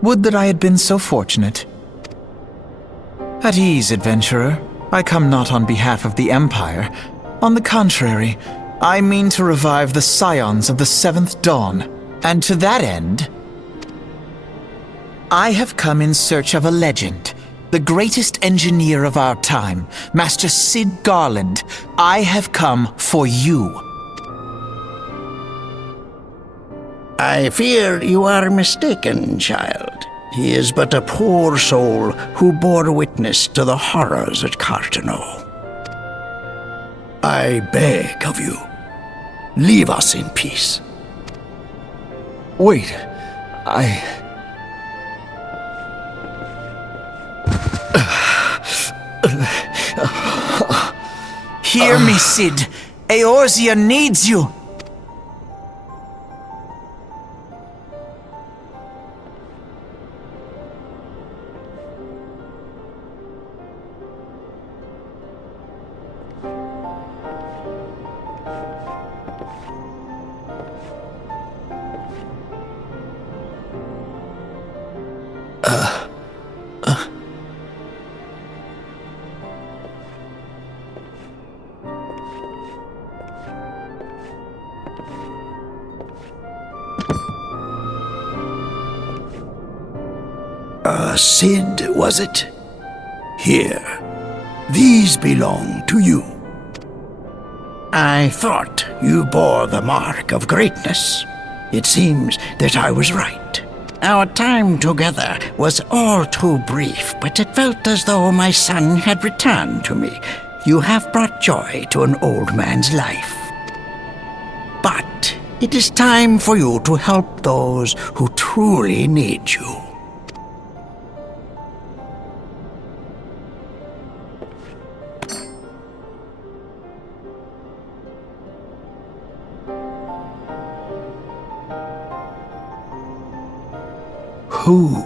Would that I had been so fortunate. At ease, adventurer. I come not on behalf of the Empire. On the contrary, I mean to revive the Scions of the Seventh Dawn. And to that end, I have come in search of a legend. The greatest engineer of our time, Master Cid Garland. I have come for you. I fear you are mistaken, child. He is but a poor soul who bore witness to the horrors at Carteneau. I beg of you, leave us in peace. Wait, Hear me, Cid. Eorzea needs you. Cid, was it? Here, these belong to you. I thought you bore the mark of greatness. It seems that I was right. Our time together was all too brief, but it felt as though my son had returned to me. You have brought joy to an old man's life. But it is time for you to help those who truly need you. Who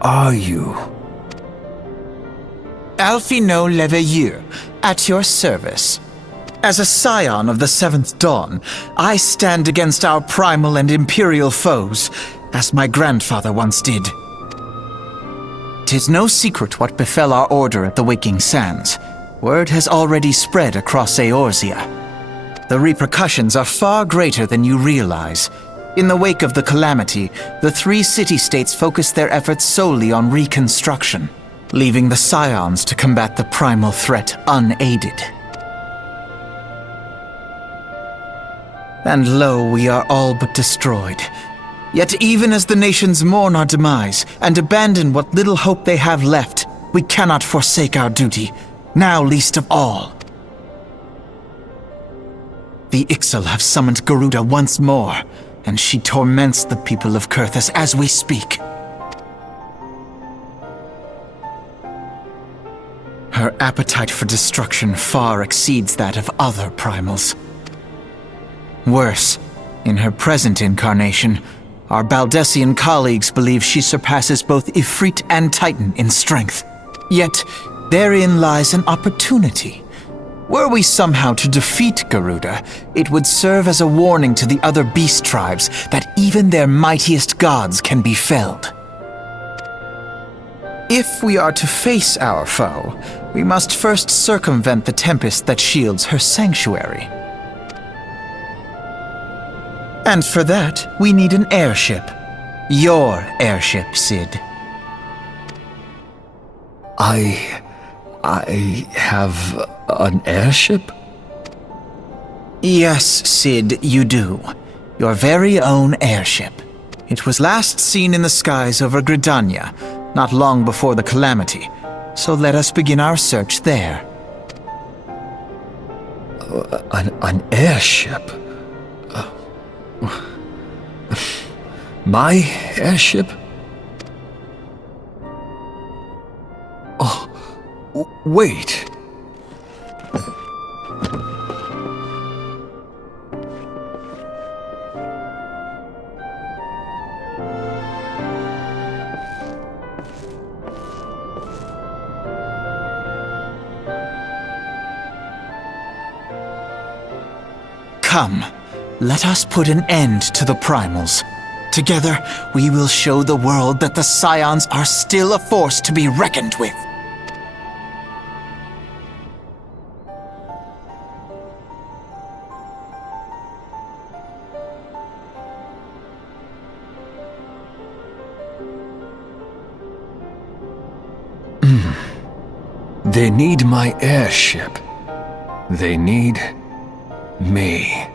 are you? Alphino Leveilleur, at your service. As a scion of the Seventh Dawn, I stand against our primal and Imperial foes, as my grandfather once did. 'Tis no secret what befell our order at the Waking Sands. Word has already spread across Eorzea. The repercussions are far greater than you realize. In the wake of the calamity, the three city-states focused their efforts solely on reconstruction, leaving the Scions to combat the primal threat unaided. And lo, we are all but destroyed. Yet even as the nations mourn our demise and abandon what little hope they have left, we cannot forsake our duty, now least of all. The Ixal have summoned Garuda once more, and she torments the people of Kurthus as we speak. Her appetite for destruction far exceeds that of other primals. Worse, in her present incarnation, our Baldessian colleagues believe she surpasses both Ifrit and Titan in strength. Yet, therein lies an opportunity. Were we somehow to defeat Garuda, it would serve as a warning to the other beast tribes that even their mightiest gods can be felled. If we are to face our foe, we must first circumvent the tempest that shields her sanctuary. And for that, we need an airship. Your airship, Sid. I have an airship? Yes, Sid, you do. Your very own airship. It was last seen in the skies over Gridania, not long before the calamity. So let us begin our search there. An airship? My airship? Oh, wait. Come, let us put an end to the primals. Together, we will show the world that the Scions are still a force to be reckoned with. They need my airship. They need me.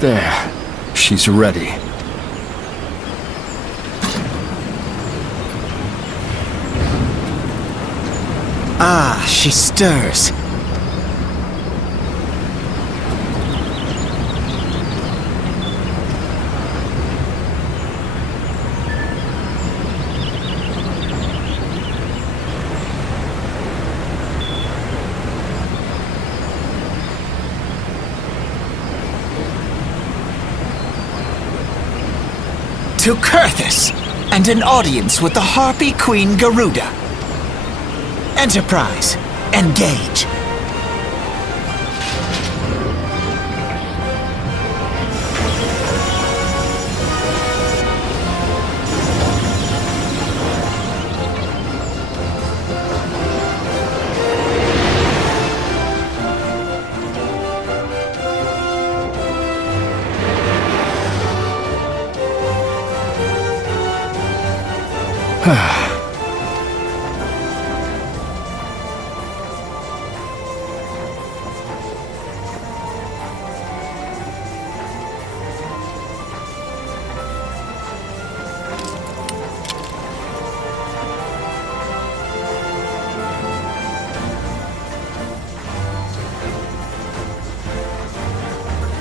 There. She's ready. Ah, she stirs. To Kurthus, and an audience with the Harpy Queen Garuda. Enterprise, engage.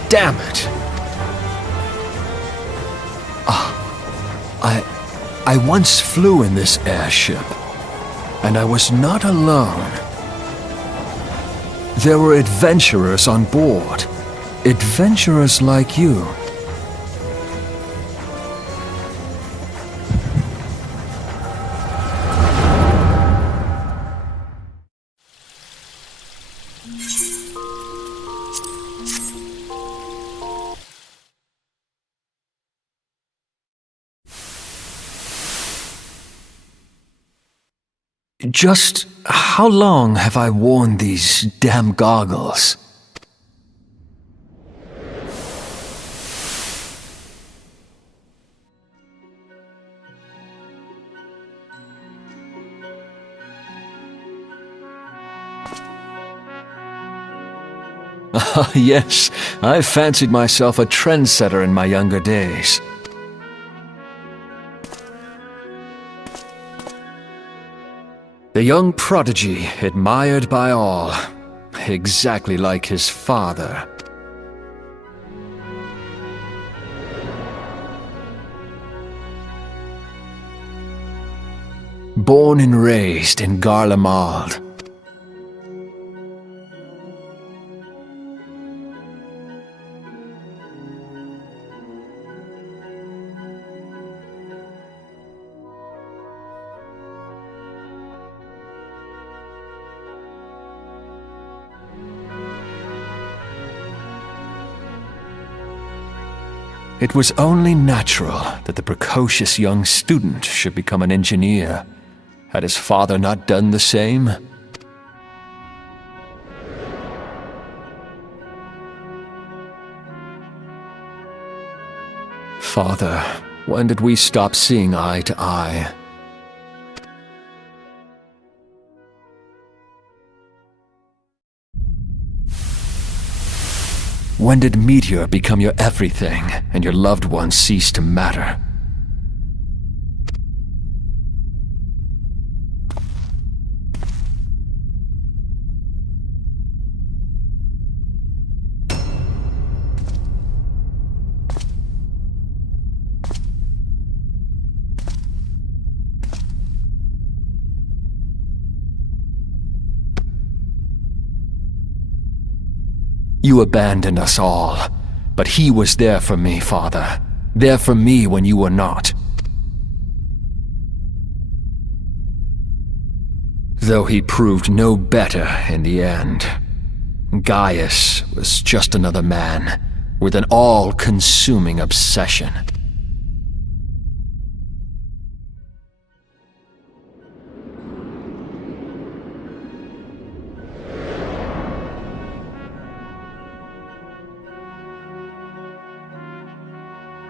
Damn it! I once flew in this airship, and I was not alone. There were adventurers on board. Adventurers like you. Just how long have I worn these damn goggles? Yes, I fancied myself a trendsetter in my younger days. The young prodigy, admired by all, exactly like his father. Born and raised in Garlean. It was only natural that the precocious young student should become an engineer. Had his father not done the same? Father, when did we stop seeing eye to eye? When did Meteor become your everything, and your loved ones cease to matter? You abandoned us all, but he was there for me, Father. There for me when you were not. Though he proved no better in the end. Gaius was just another man, with an all-consuming obsession.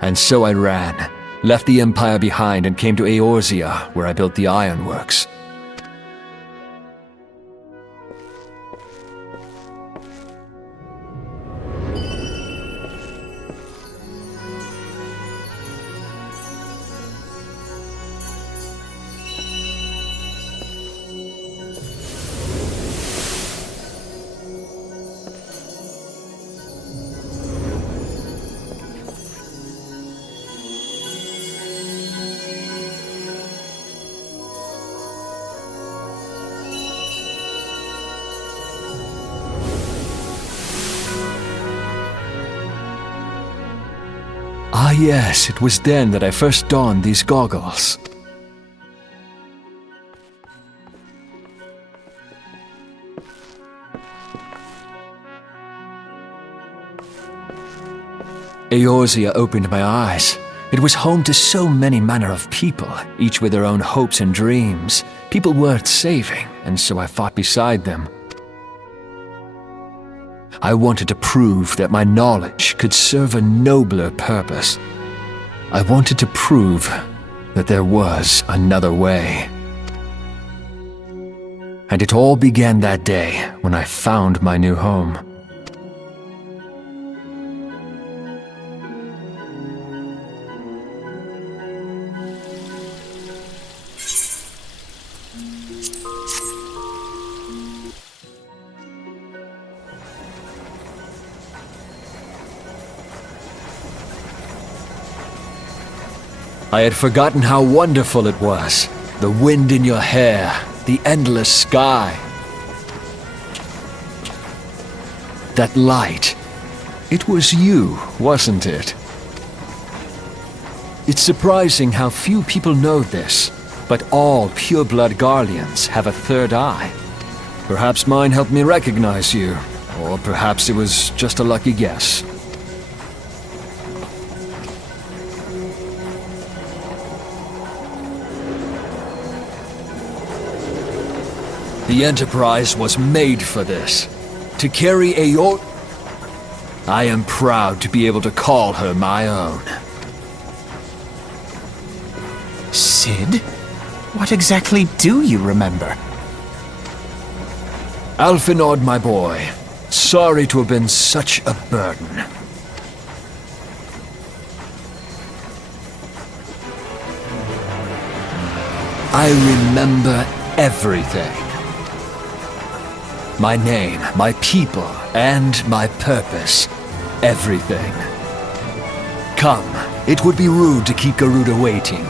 And so I ran, left the Empire behind and came to Eorzea, where I built the ironworks. yes, it was then that I first donned these goggles. Eorzea opened my eyes. It was home to so many manner of people, each with their own hopes and dreams. People worth saving, and so I fought beside them. I wanted to prove that my knowledge could serve a nobler purpose. I wanted to prove that there was another way. And it all began that day when I found my new home. I had forgotten how wonderful it was. The wind in your hair, the endless sky. That light. It was you, wasn't it? It's surprising how few people know this, but all pure-blood Garleans have a third eye. Perhaps mine helped me recognize you, or perhaps it was just a lucky guess. The Enterprise was made for this. To carry Eorzea. I am proud to be able to call her my own. Sid? What exactly do you remember? Alphinaud, my boy. Sorry to have been such a burden. I remember everything. My name, my people, and my purpose. Everything. Come, it would be rude to keep Garuda waiting.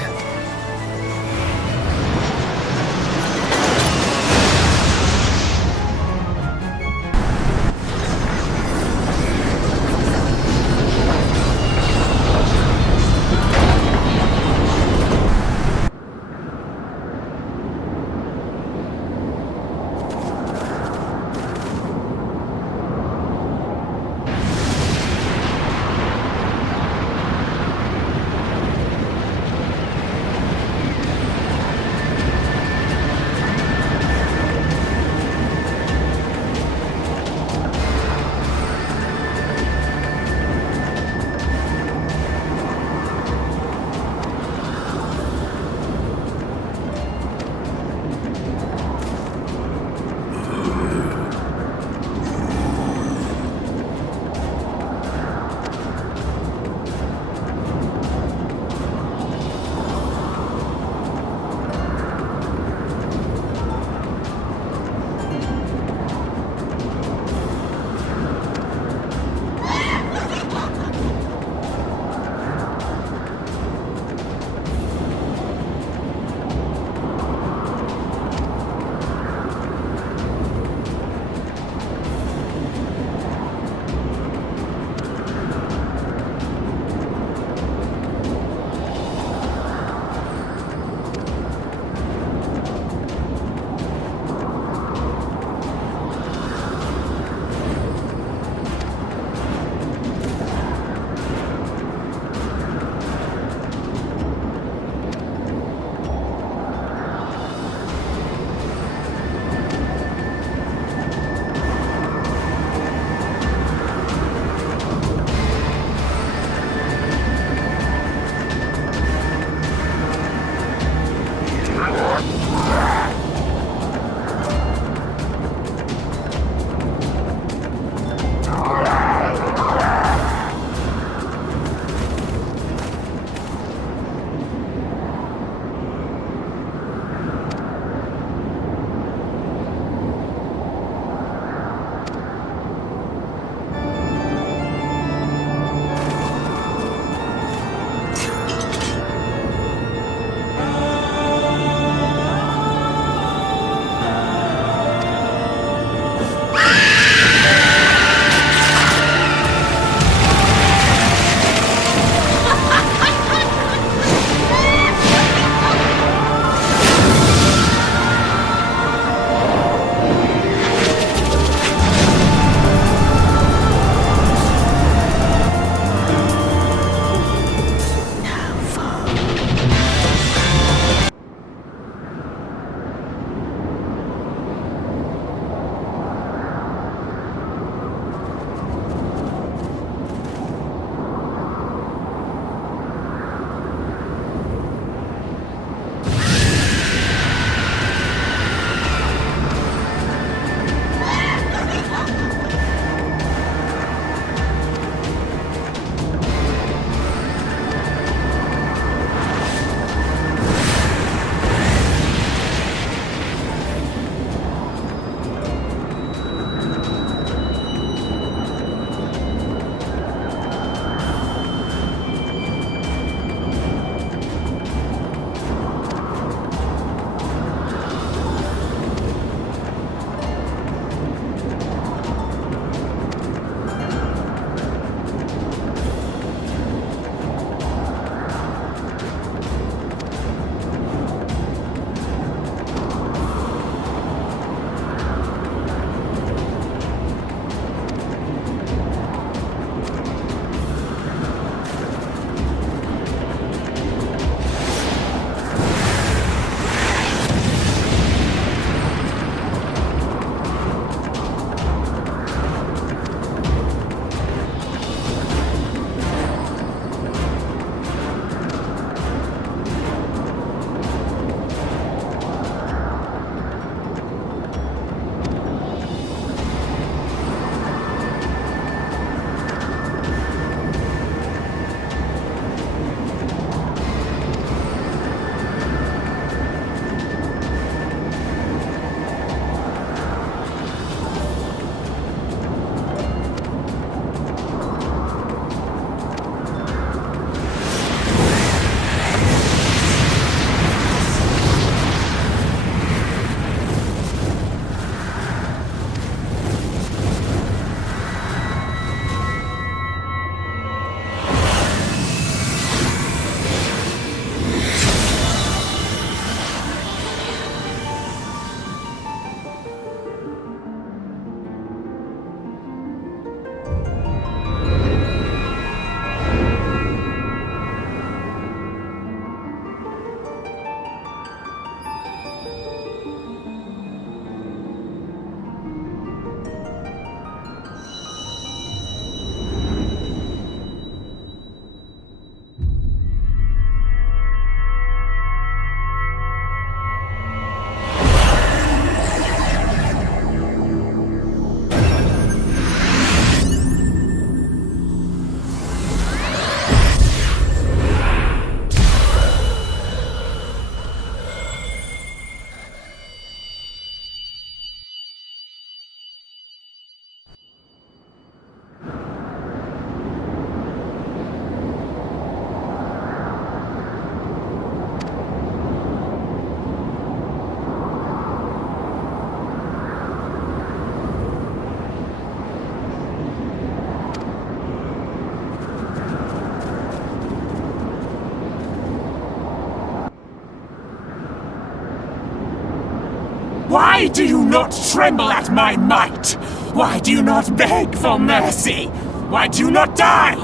Why do you not tremble at my might? Why do you not beg for mercy? Why do you not die?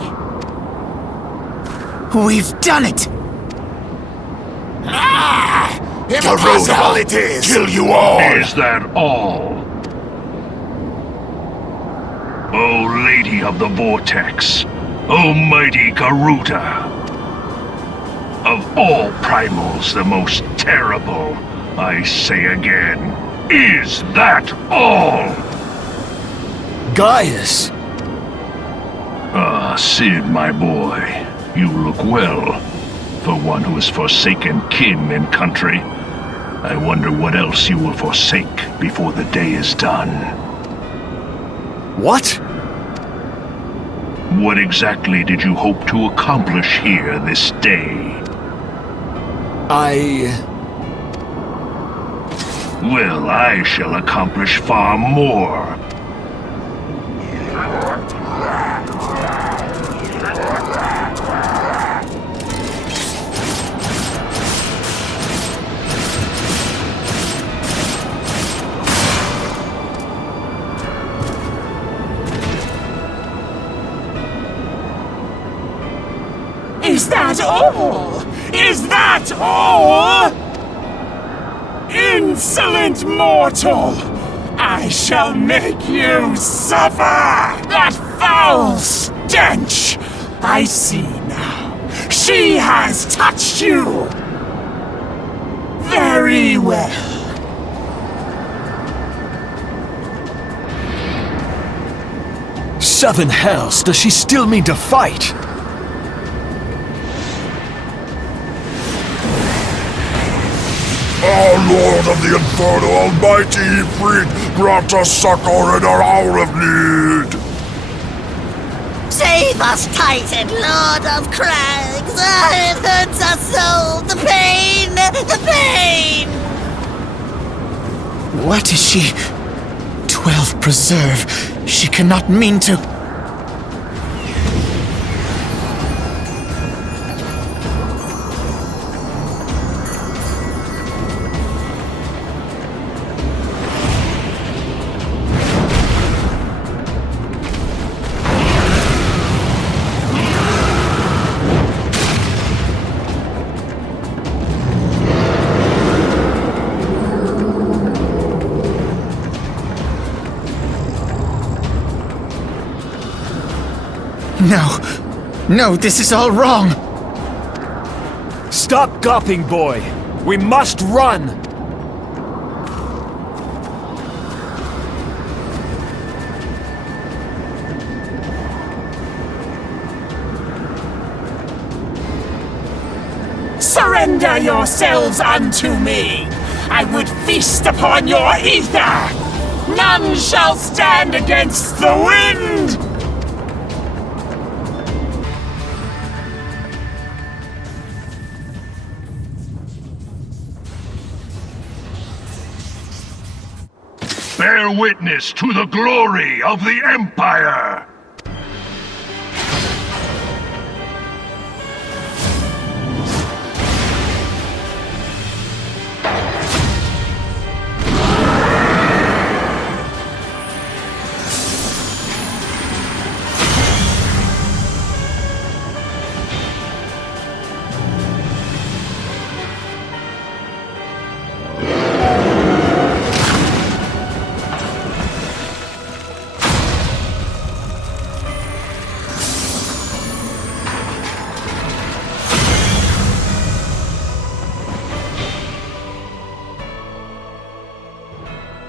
We've done it! Impossible it is! Kill you all! Is that all? O Lady of the Vortex, O mighty Garuda, of all primals the most terrible, I say again, is that all? Gaius! Ah, Sid, my boy, you look well. For one who has forsaken kin and country, I wonder what else you will forsake before the day is done. What? What exactly did you hope to accomplish here this day? Well, I shall accomplish far more. Is that all? Is that all? Insolent mortal! I shall make you suffer! That foul stench! I see now. She has touched you! Very well. Seven hells, does she still mean to fight? Our Lord of the Inferno Almighty freed, grant us succor in our hour of need! Save us, Titan, Lord of Crags! It hurts us so! The pain! The pain! What is she? 12 preserve. She cannot mean to... No, this is all wrong! Stop gawping, boy! We must run! Surrender yourselves unto me! I would feast upon your ether! None shall stand against the wind! Bear witness to the glory of the Empire!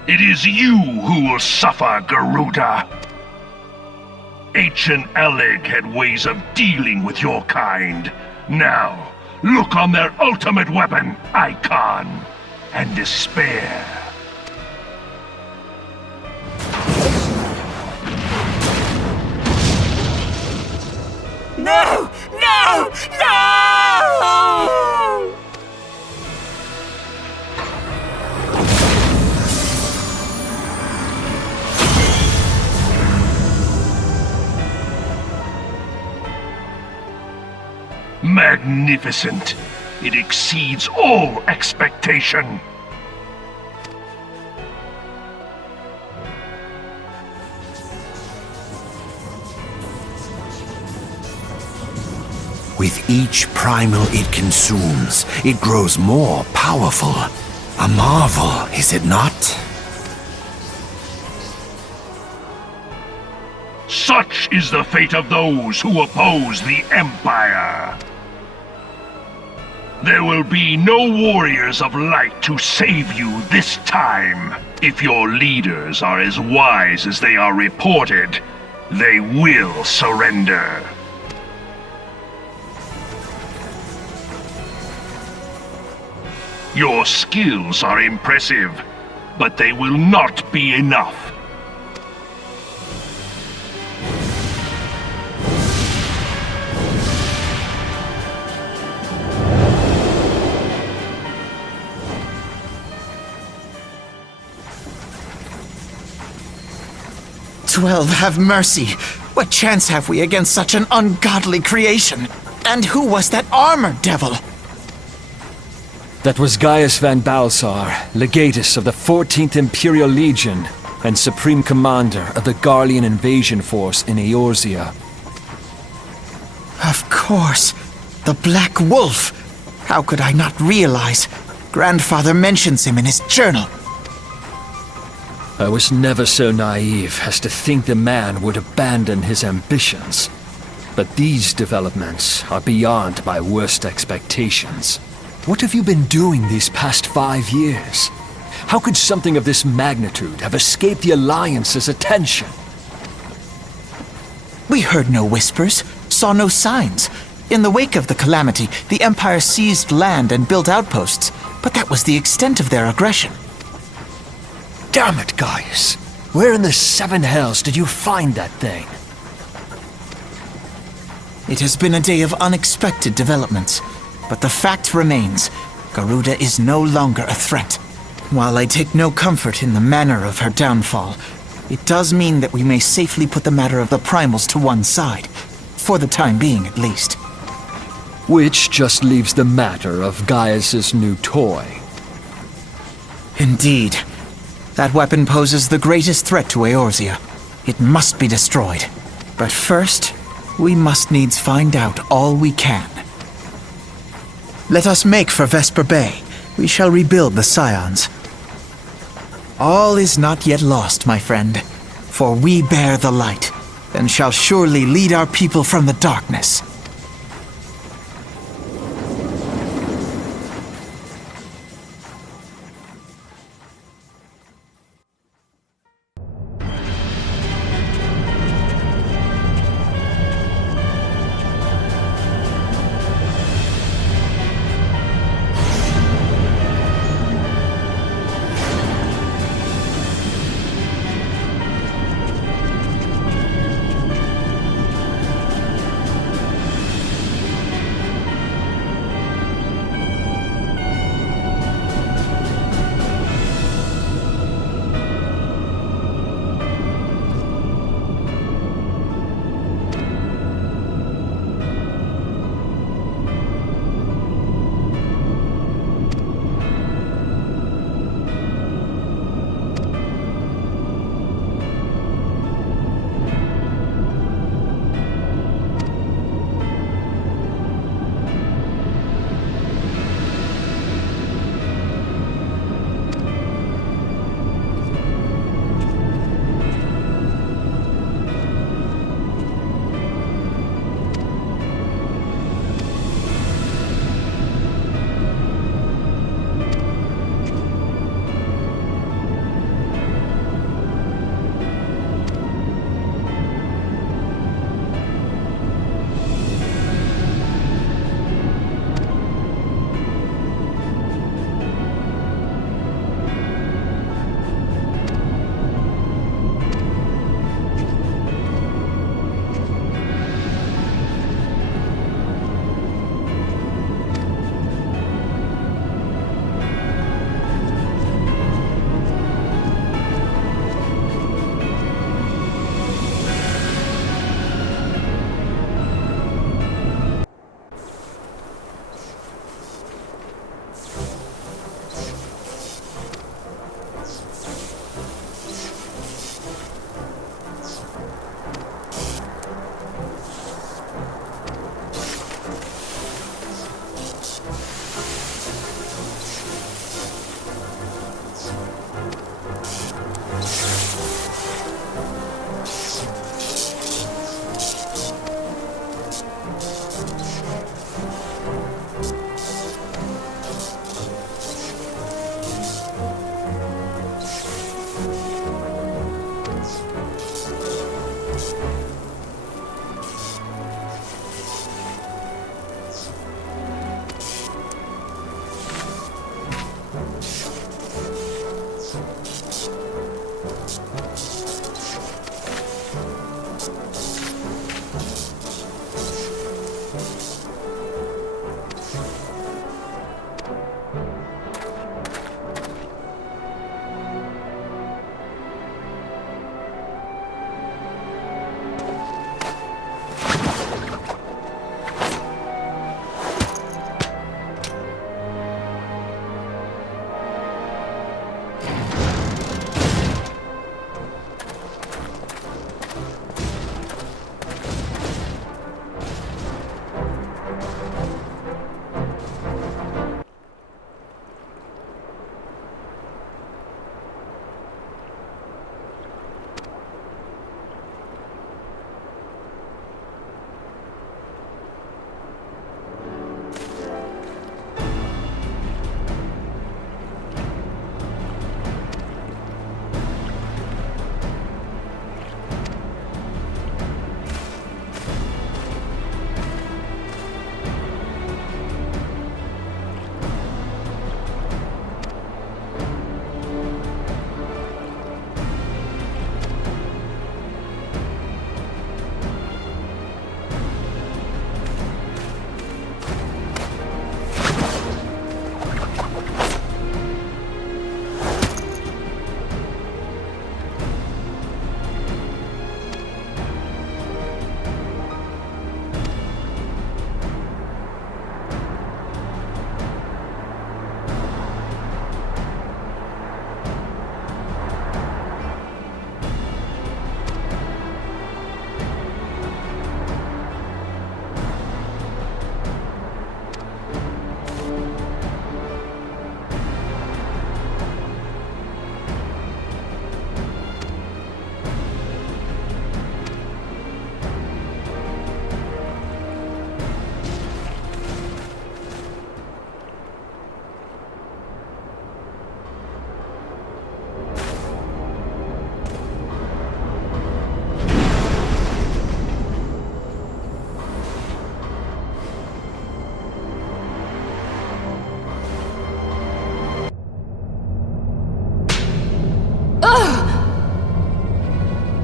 It is you who will suffer, Garuda. Ancient Alleg had ways of dealing with your kind. Now, look on their ultimate weapon, Icon, and despair. No! No! No! Magnificent. It exceeds all expectation. With each primal it consumes, it grows more powerful. A marvel, is it not? Such is the fate of those who oppose the Empire. There will be no warriors of light to save you this time. If your leaders are as wise as they are reported, they will surrender. Your skills are impressive, but they will not be enough. Twelve, have mercy! What chance have we against such an ungodly creation? And who was that armored devil? That was Gaius van Balsar, legatus of the 14th Imperial Legion and Supreme Commander of the Garlean invasion force in Eorzea. Of course, the Black Wolf! How could I not realize? Grandfather mentions him in his journal. I was never so naive as to think the man would abandon his ambitions. But these developments are beyond my worst expectations. What have you been doing these past 5 years? How could something of this magnitude have escaped the Alliance's attention? We heard no whispers, saw no signs. In the wake of the calamity, the Empire seized land and built outposts, but that was the extent of their aggression. Damn it, Gaius! Where in the seven hells did you find that thing? It has been a day of unexpected developments, but the fact remains, Garuda is no longer a threat. While I take no comfort in the manner of her downfall, it does mean that we may safely put the matter of the primals to one side, for the time being at least. Which just leaves the matter of Gaius's new toy. Indeed. That weapon poses the greatest threat to Eorzea. It must be destroyed. But first, we must needs find out all we can. Let us make for Vesper Bay. We shall rebuild the Scions. All is not yet lost, my friend, for we bear the light, and shall surely lead our people from the darkness.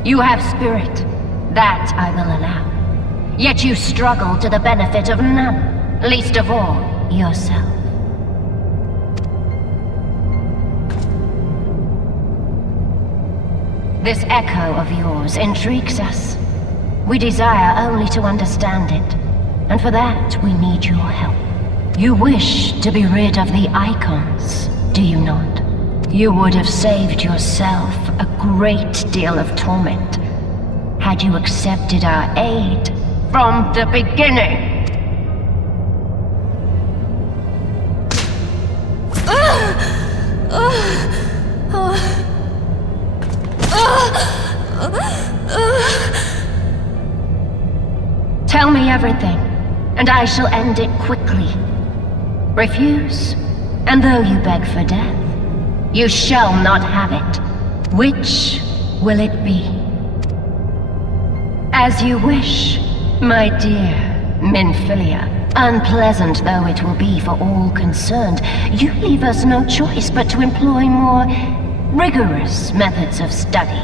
You have spirit. That I will allow. Yet you struggle to the benefit of none, least of all, yourself. This echo of yours intrigues us. We desire only to understand it, and for that we need your help. You wish to be rid of the icons, do you not? You would have saved yourself a great deal of torment had you accepted our aid from the beginning. Tell me everything, and I shall end it quickly. Refuse, and though you beg for death, you shall not have it. Which will it be? As you wish, my dear Minfilia. Unpleasant though it will be for all concerned, you leave us no choice but to employ more rigorous methods of study.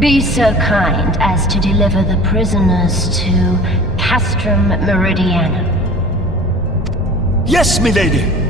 Be so kind as to deliver the prisoners to Castrum Meridianum. Yes, milady!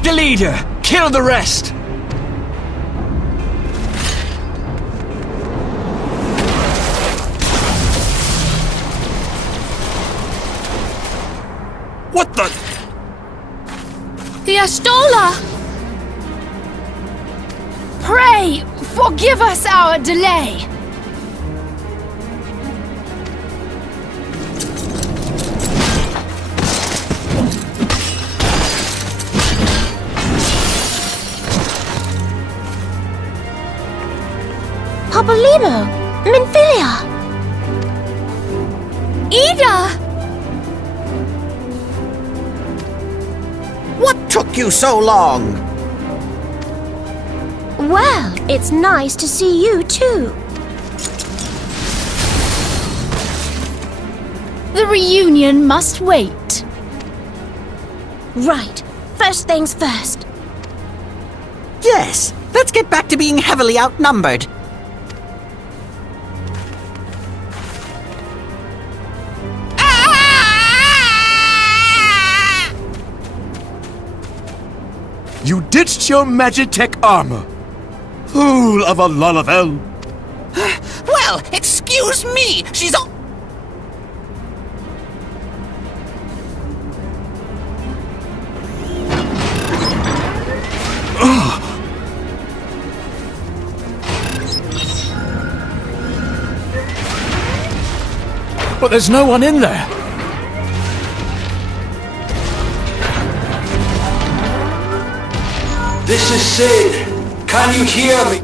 Take the leader! Kill the rest! What the? The Ashtola! Pray, forgive us our delay. Papolimo! Minfilia! Ida! What took you so long? Well, it's nice to see you too. The reunion must wait. Right. First things first. Yes, let's get back to being heavily outnumbered. You ditched your Magitech armor. Fool of a Lullavel. Well, excuse me, she's all... But there's no one in there. This is Sid. Can you hear me?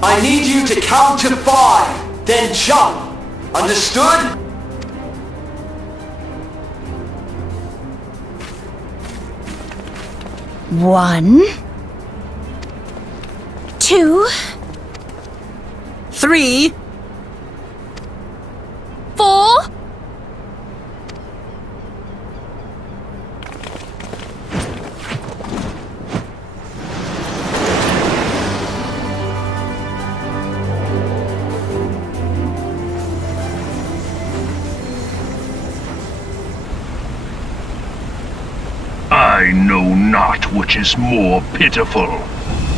I need you to count to 5, then jump. Understood? One. 2. 3. 4. I know not which is more pitiful,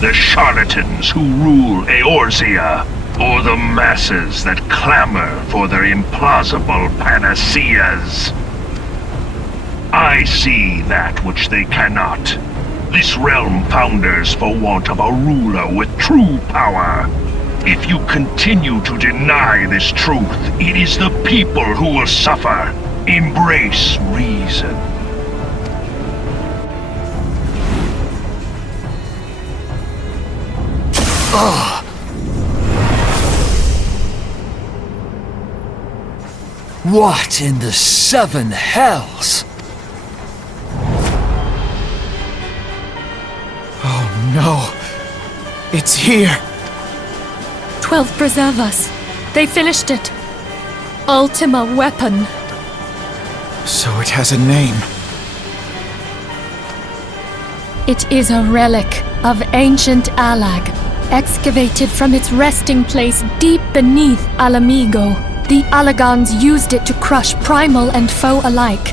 the charlatans who rule Eorzea, or the masses that clamor for their implausible panaceas. I see that which they cannot. This realm founders for want of a ruler with true power. If you continue to deny this truth, it is the people who will suffer. Embrace reason. Ugh. What in the 7 hells? Oh no. It's here. 12 preserve us. They finished it. Ultima Weapon. So it has a name. It is a relic of ancient Alag, excavated from its resting place deep beneath Alamigo. The Alagans used it to crush primal and foe alike,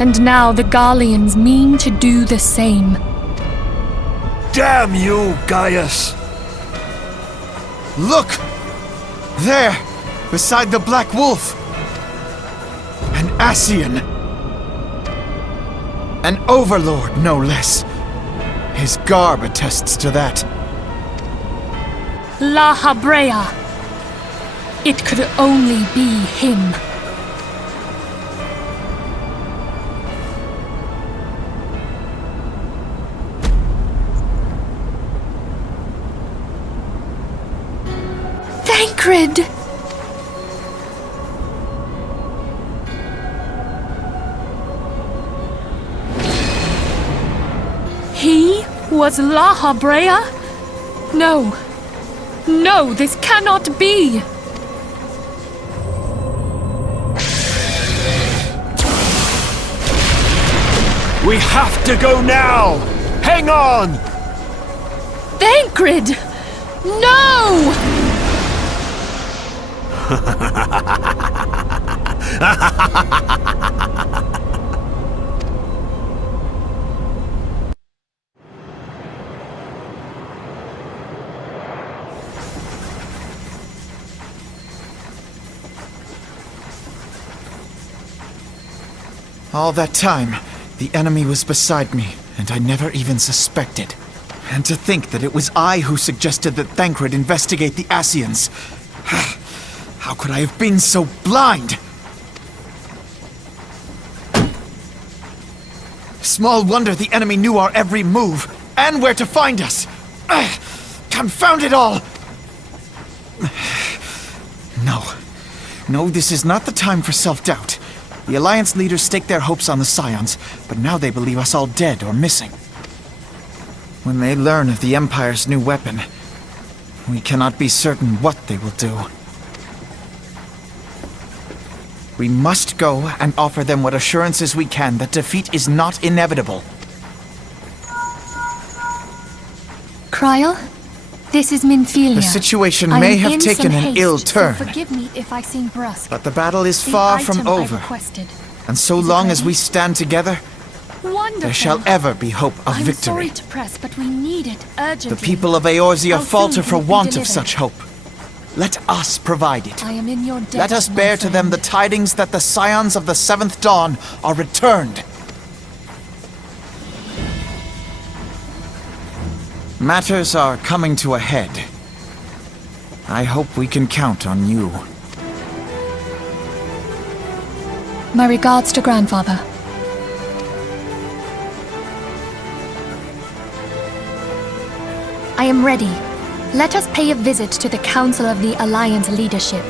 and now the Garleans mean to do the same. Damn you, Gaius! Look! There! Beside the Black Wolf! An Ascian! An overlord, no less. His garb attests to that. La Habrea. It could only be him. Thancred! He was La Habrea? No. No, this cannot be! We have to go now! Hang on! Thancred! No! All that time, the enemy was beside me, and I never even suspected. And to think that it was I who suggested that Thancred investigate the Ascians. How could I have been so blind? Small wonder the enemy knew our every move, and where to find us. Confound it all! No, this is not the time for self-doubt. The Alliance leaders staked their hopes on the Scions, but now they believe us all dead or missing. When they learn of the Empire's new weapon, we cannot be certain what they will do. We must go and offer them what assurances we can that defeat is not inevitable. Kryl, this is Minfilia. The situation may have taken an ill turn. So forgive me if I seem brusque. But the battle is far from over. And so long as we stand together, there shall ever be hope of victory. I'm sorry to press, but we need it urgently. The people of Eorzea falter for want of such hope. Let us provide it. I am in your debt, Let us bear to them the tidings that the Scions of the Seventh Dawn are returned. Matters are coming to a head. I hope we can count on you. My regards to Grandfather. I am ready. Let us pay a visit to the Council of the Alliance leadership.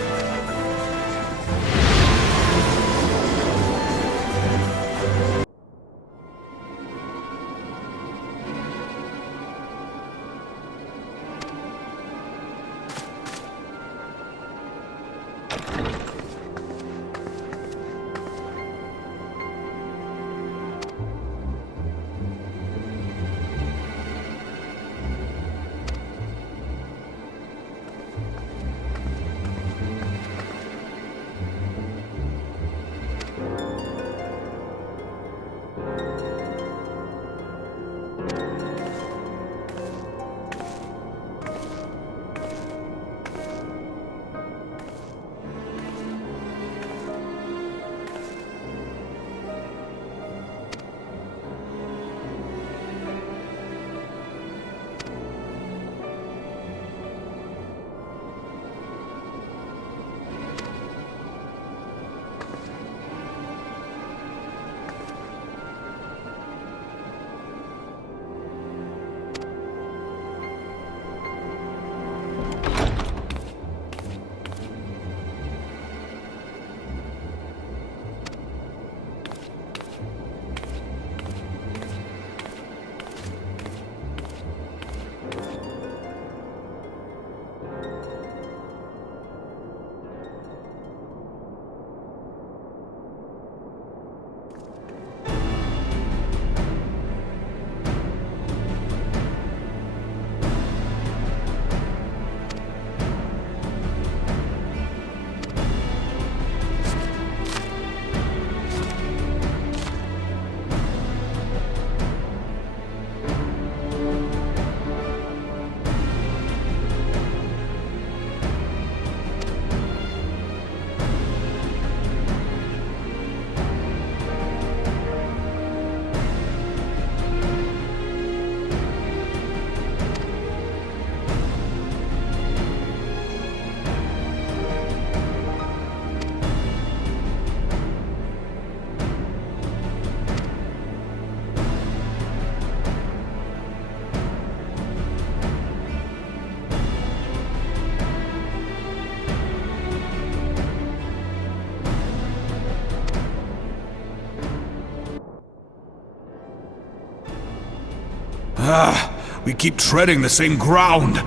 We keep treading the same ground.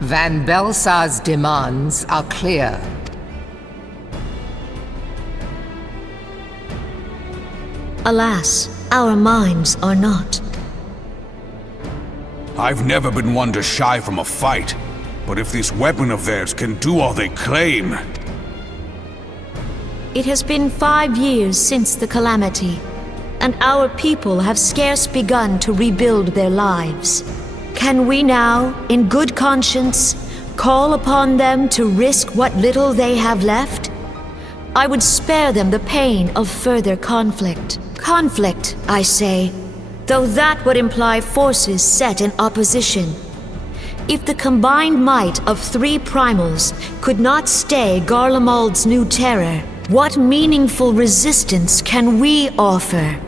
Van Belsar's demands are clear. Alas, our minds are not. I've never been one to shy from a fight, but if this weapon of theirs can do all they claim... It has been 5 years since the calamity, and our people have scarce begun to rebuild their lives. Can we now, in good conscience, call upon them to risk what little they have left? I would spare them the pain of further conflict. Conflict, I say, though that would imply forces set in opposition. If the combined might of 3 primals could not stay Garlemald's new terror, what meaningful resistance can we offer?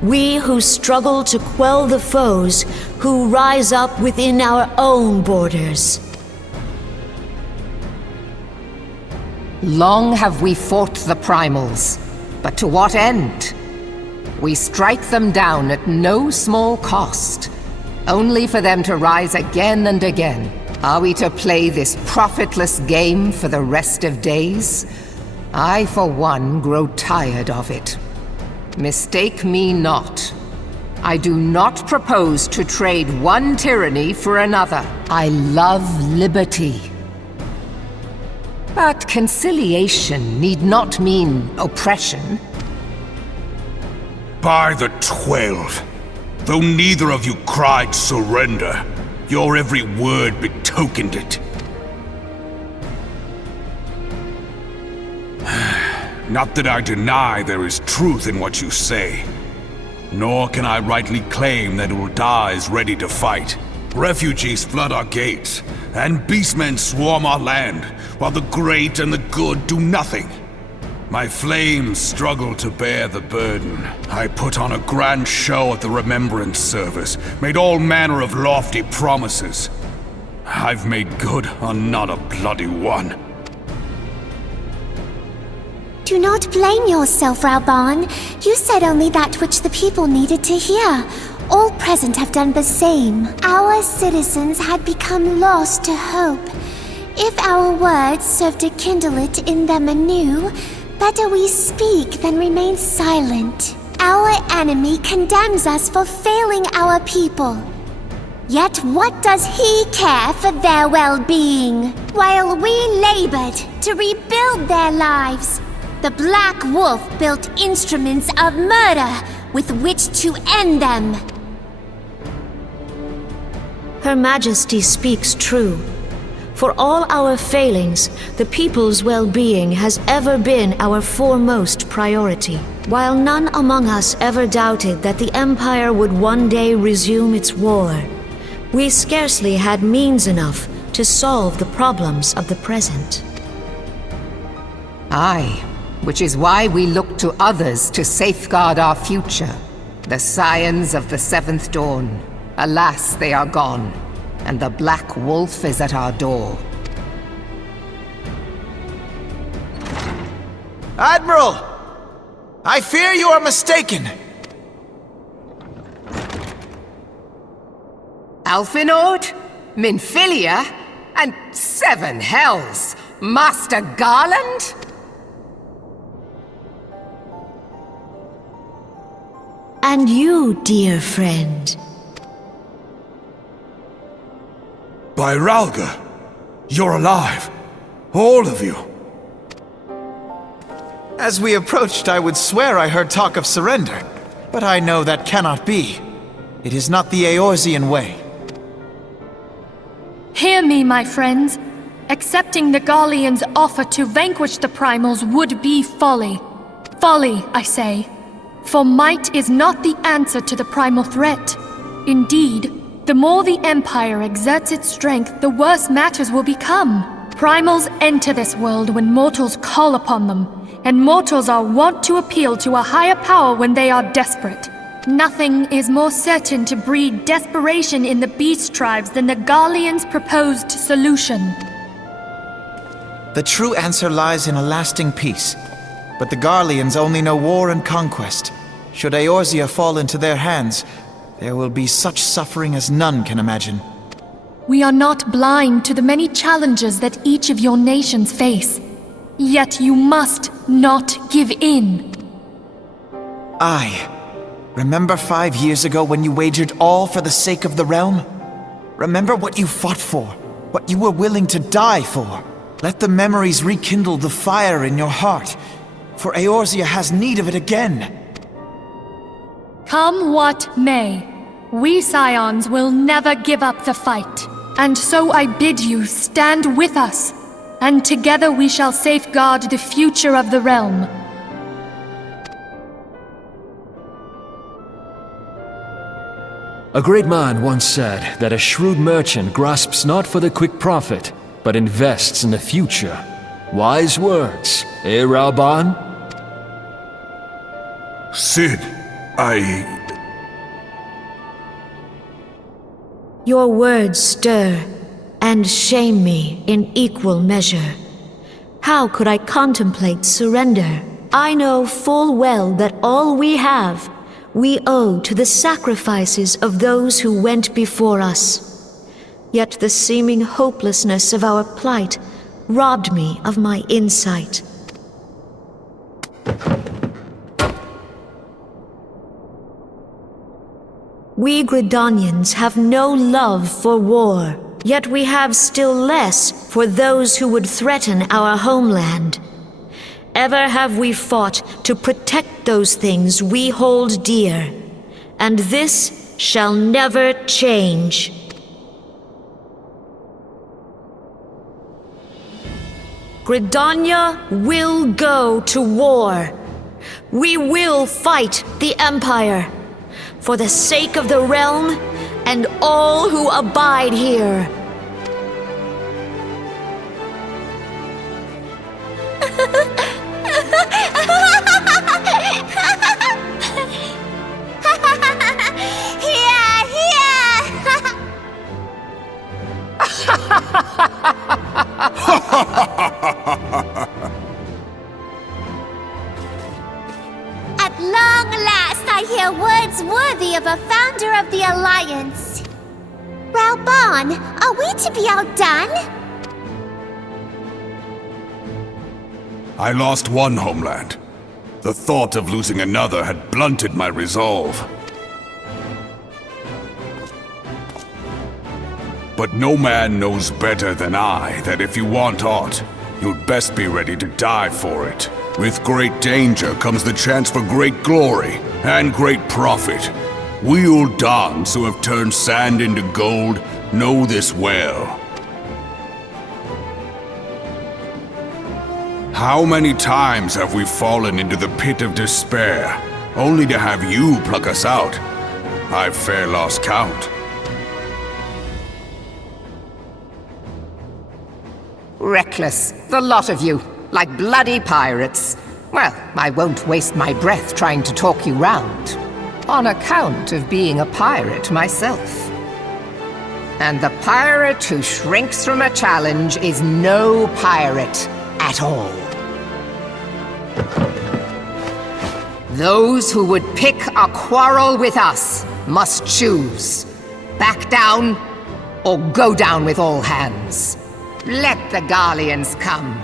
We who struggle to quell the foes who rise up within our own borders. Long have we fought the primals, but to what end? We strike them down at no small cost, only for them to rise again and again. Are we to play this profitless game for the rest of days? I, for one, grow tired of it. Mistake me not. I do not propose to trade one tyranny for another. I love liberty. But conciliation need not mean oppression. By the 12, though neither of you cried surrender, your every word betokened it. Not that I deny there is truth in what you say, nor can I rightly claim that Ul'dah is ready to fight. Refugees flood our gates, and beastmen swarm our land, while the great and the good do nothing. My flames struggle to bear the burden. I put on a grand show at the Remembrance Service, made all manner of lofty promises. I've made good on not a bloody one. Do not blame yourself, Raoban. You said only that which the people needed to hear. All present have done the same. Our citizens had become lost to hope. If our words serve to kindle it in them anew, better we speak than remain silent. Our enemy condemns us for failing our people. Yet what does he care for their well-being? While we labored to rebuild their lives, the Black Wolf built instruments of murder with which to end them. Her Majesty speaks true. For all our failings, the people's well-being has ever been our foremost priority. While none among us ever doubted that the Empire would one day resume its war, we scarcely had means enough to solve the problems of the present. Aye, which is why we look to others to safeguard our future. The Scions of the Seventh Dawn. Alas, they are gone, and the Black Wolf is at our door. Admiral! I fear you are mistaken. Alphinaud? Minfilia? And 7 hells! Master Garland? And you, dear friend. By Ralga, you're alive. All of you. As we approached, I would swear I heard talk of surrender, but I know that cannot be. It is not the Eorzean way. Hear me, my friends. Accepting the Garleans' offer to vanquish the primals would be folly. Folly, I say. For might is not the answer to the primal threat. Indeed, the more the Empire exerts its strength, the worse matters will become. Primals enter this world when mortals call upon them, and mortals are wont to appeal to a higher power when they are desperate. Nothing is more certain to breed desperation in the beast tribes than the Garleans' proposed solution. The true answer lies in a lasting peace. But the Garleans only know war and conquest. Should Eorzea fall into their hands, there will be such suffering as none can imagine. We are not blind to the many challenges that each of your nations face. Yet you must not give in. Aye. Remember 5 years ago when you wagered all for the sake of the realm? Remember what you fought for, what you were willing to die for. Let the memories rekindle the fire in your heart, for Eorzea has need of it again. Come what may, we Scions will never give up the fight. And so I bid you stand with us, and together we shall safeguard the future of the realm. A great man once said that a shrewd merchant grasps not for the quick profit, but invests in the future. Wise words, eh, Raoban? Sid, Your words stir and shame me in equal measure. How could I contemplate surrender? I know full well that all we have, we owe to the sacrifices of those who went before us. Yet the seeming hopelessness of our plight robbed me of my insight. We Gridanians have no love for war, yet we have still less for those who would threaten our homeland. Ever have we fought to protect those things we hold dear, and this shall never change. Gridania will go to war. We will fight the Empire, for the sake of the realm and all who abide here. At long last, I hear words worthy of a founder of the Alliance. Raoban, are we to be outdone? I lost one homeland. The thought of losing another had blunted my resolve. But no man knows better than I that if you want aught, you'd best be ready to die for it. With great danger comes the chance for great glory and great profit. We Uldans who have turned sand into gold know this well. How many times have we fallen into the pit of despair, only to have you pluck us out? I've fair lost count. Reckless, the lot of you, like bloody pirates. Well, I won't waste my breath trying to talk you round, on account of being a pirate myself. And the pirate who shrinks from a challenge is no pirate at all. Those who would pick a quarrel with us must choose. Back down, or go down with all hands. Let the Garleans come.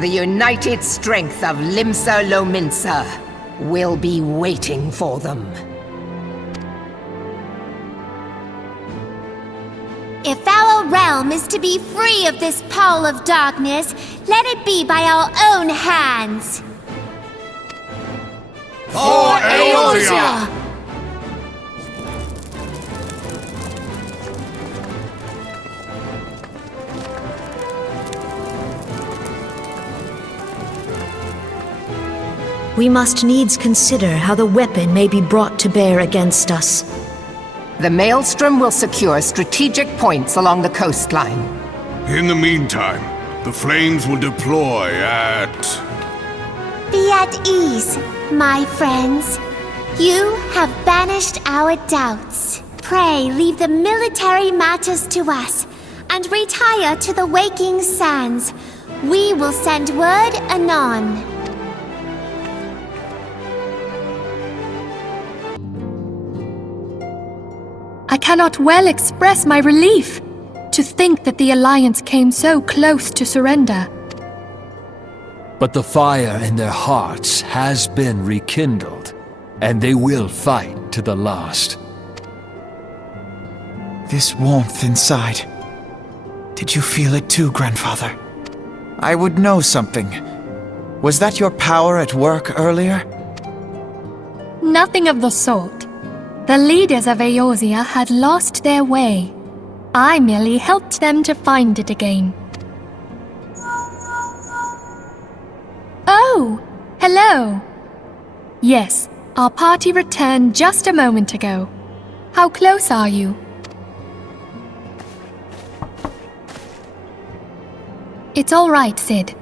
The united strength of Limsa Lominsa will be waiting for them. If our realm is to be free of this pall of darkness, let it be by our own hands. For Eorzea! We must needs consider how the weapon may be brought to bear against us. The Maelstrom will secure strategic points along the coastline. In the meantime, the flames will deploy at... Be at ease, my friends. You have banished our doubts. Pray leave the military matters to us, and retire to the waking sands. We will send word anon. I cannot well express my relief to think that the Alliance came so close to surrender. But the fire in their hearts has been rekindled, and they will fight to the last. This warmth inside. Did you feel it too, Grandfather? I would know something. Was that your power at work earlier? Nothing of the sort. The leaders of Eorzea had lost their way. I merely helped them to find it again. Oh, hello. Yes, our party returned just a moment ago. How close are you? It's all right, Sid.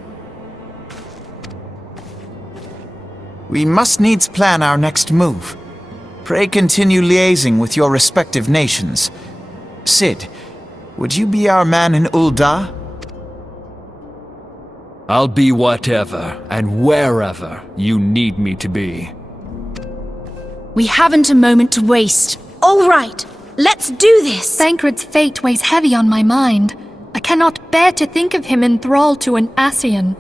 We must needs plan our next move. Pray continue liaising with your respective nations. Sid, would you be our man in Ulda? I'll be whatever and wherever you need me to be. We haven't a moment to waste. All right, let's do this! Thancred's fate weighs heavy on my mind. I cannot bear to think of him in thrall to an Ascian.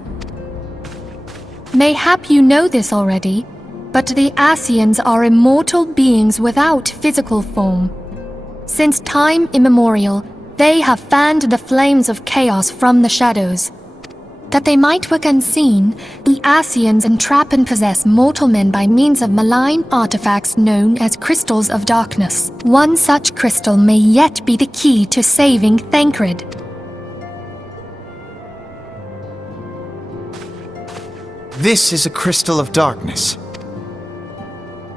Mayhap you know this already, but the Ascians are immortal beings without physical form. Since time immemorial, they have fanned the flames of chaos from the shadows. That they might work unseen, the Ascians entrap and possess mortal men by means of malign artifacts known as crystals of darkness. One such crystal may yet be the key to saving Thancred. This is a crystal of darkness.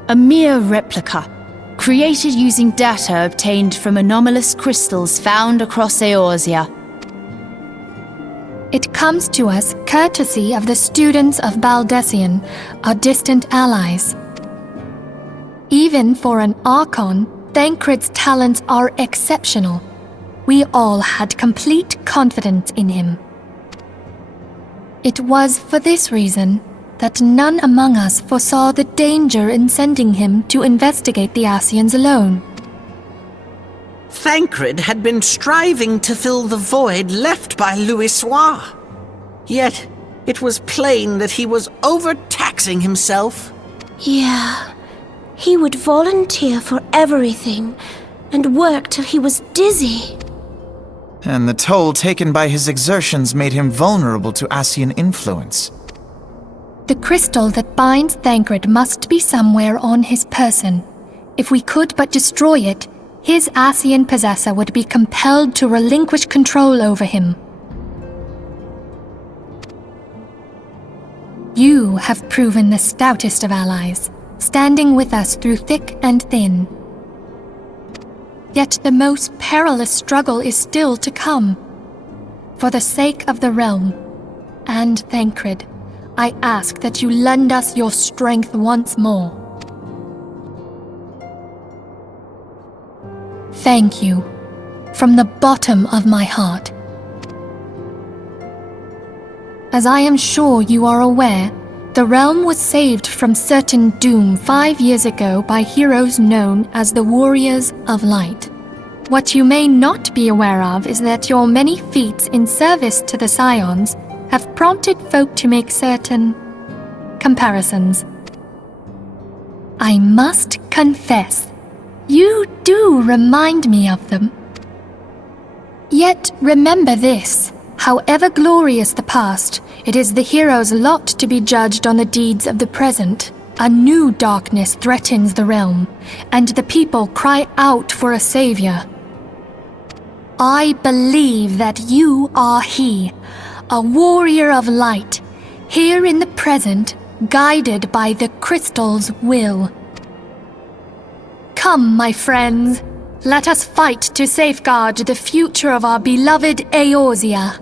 A mere replica, created using data obtained from anomalous crystals found across Eorzea. It comes to us courtesy of the students of Baldessian, our distant allies. Even for an Archon, Thancred's talents are exceptional. We all had complete confidence in him. It was for this reason that none among us foresaw the danger in sending him to investigate the Ascians alone. Thancred had been striving to fill the void left by Louisoix. Yet, it was plain that he was overtaxing himself. Yeah, he would volunteer for everything and work till he was dizzy. And the toll taken by his exertions made him vulnerable to Ascian influence. The crystal that binds Thancred must be somewhere on his person. If we could but destroy it, his Ascian possessor would be compelled to relinquish control over him. You have proven the stoutest of allies, standing with us through thick and thin. Yet the most perilous struggle is still to come. For the sake of the realm, and Thancred, I ask that you lend us your strength once more. Thank you, from the bottom of my heart. As I am sure you are aware, the realm was saved from certain doom 5 years ago by heroes known as the Warriors of Light. What you may not be aware of is that your many feats in service to the Scions have prompted folk to make certain comparisons. I must confess, you do remind me of them. Yet remember this, however glorious the past, it is the hero's lot to be judged on the deeds of the present. A new darkness threatens the realm, and the people cry out for a savior. I believe that you are he, a warrior of light, here in the present, guided by the crystal's will. Come, my friends, let us fight to safeguard the future of our beloved Eorzea.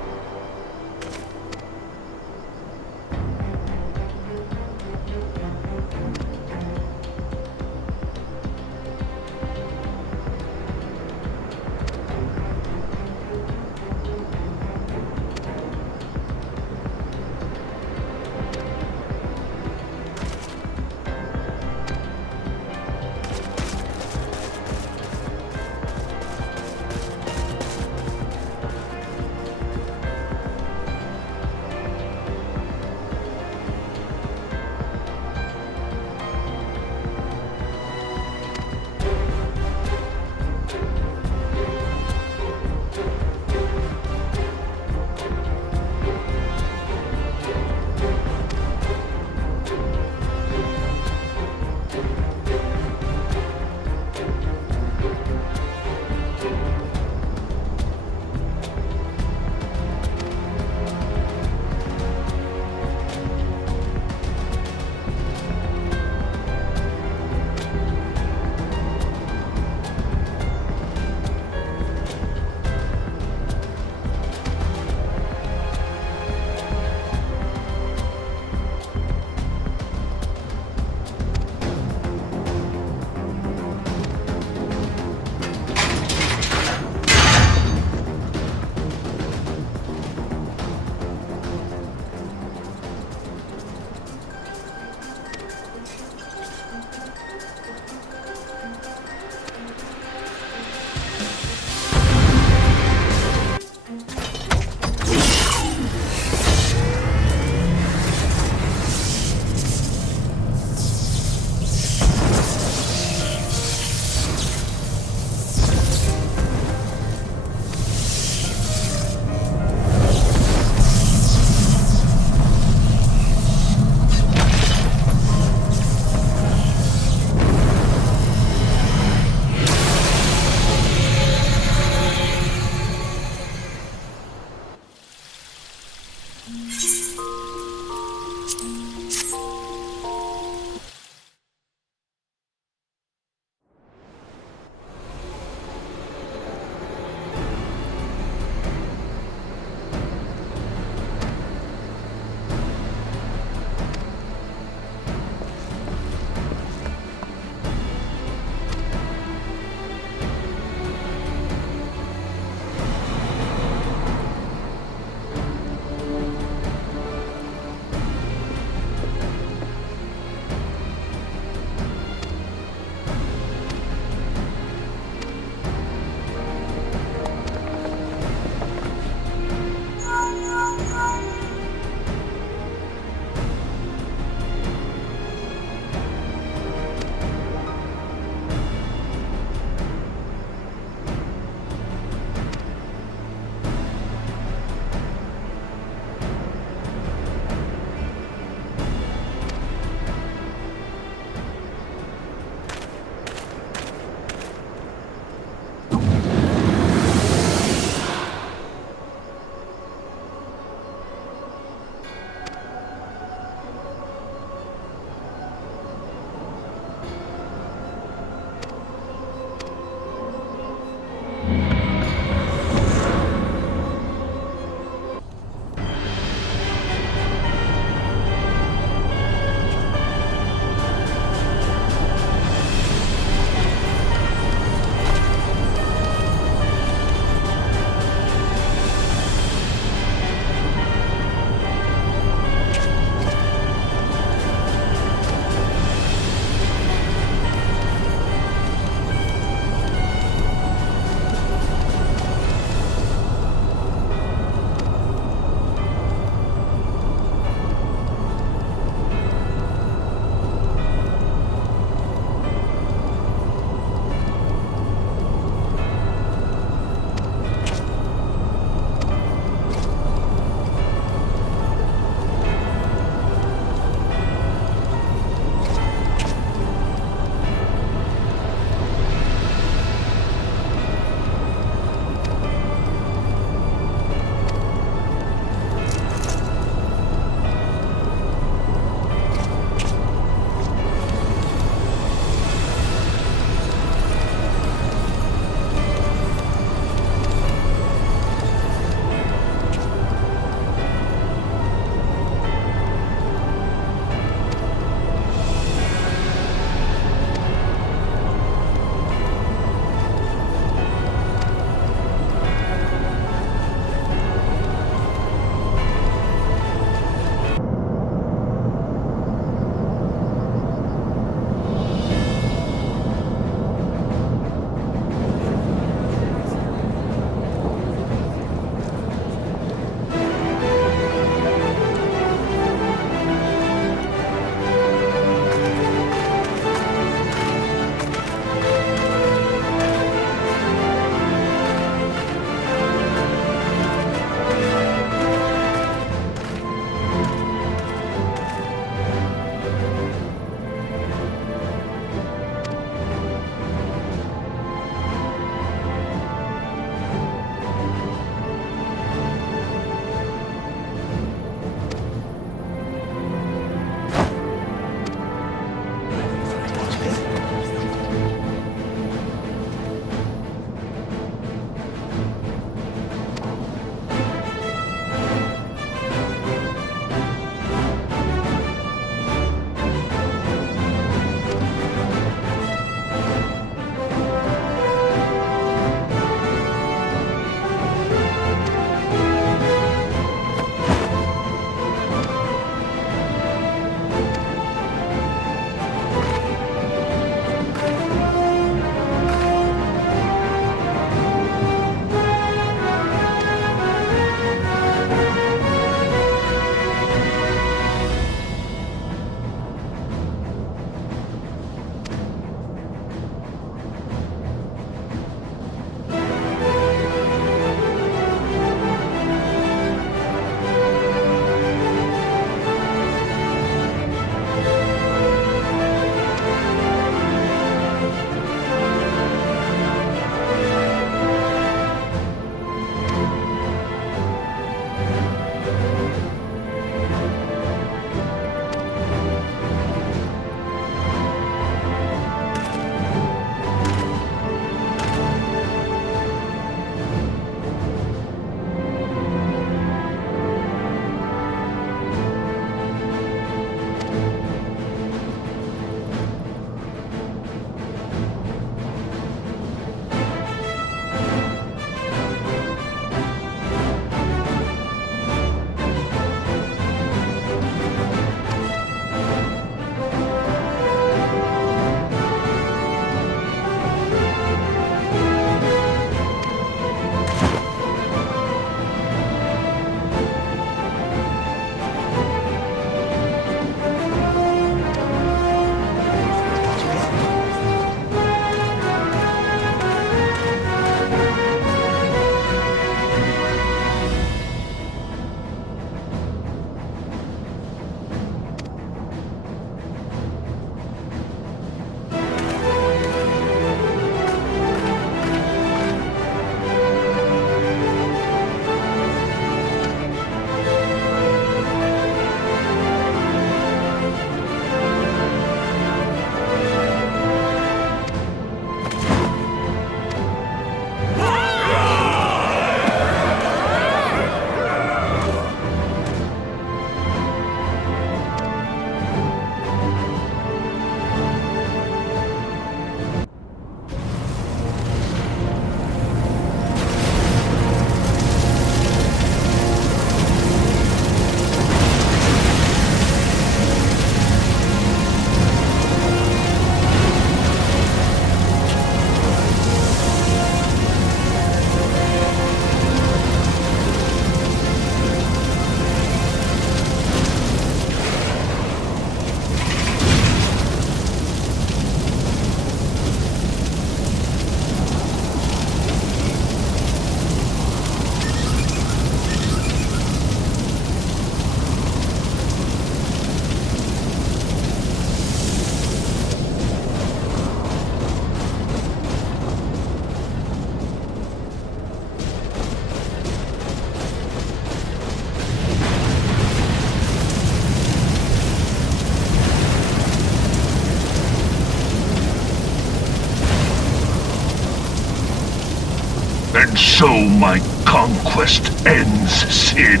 And so my conquest ends, Cid.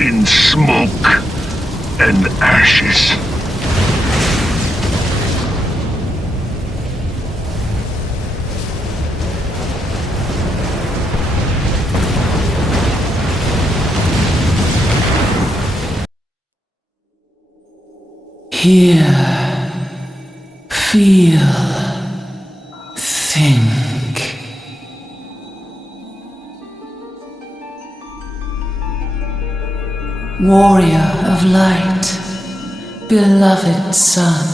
In smoke and ashes. Hear, feel, think. Warrior of light, beloved son.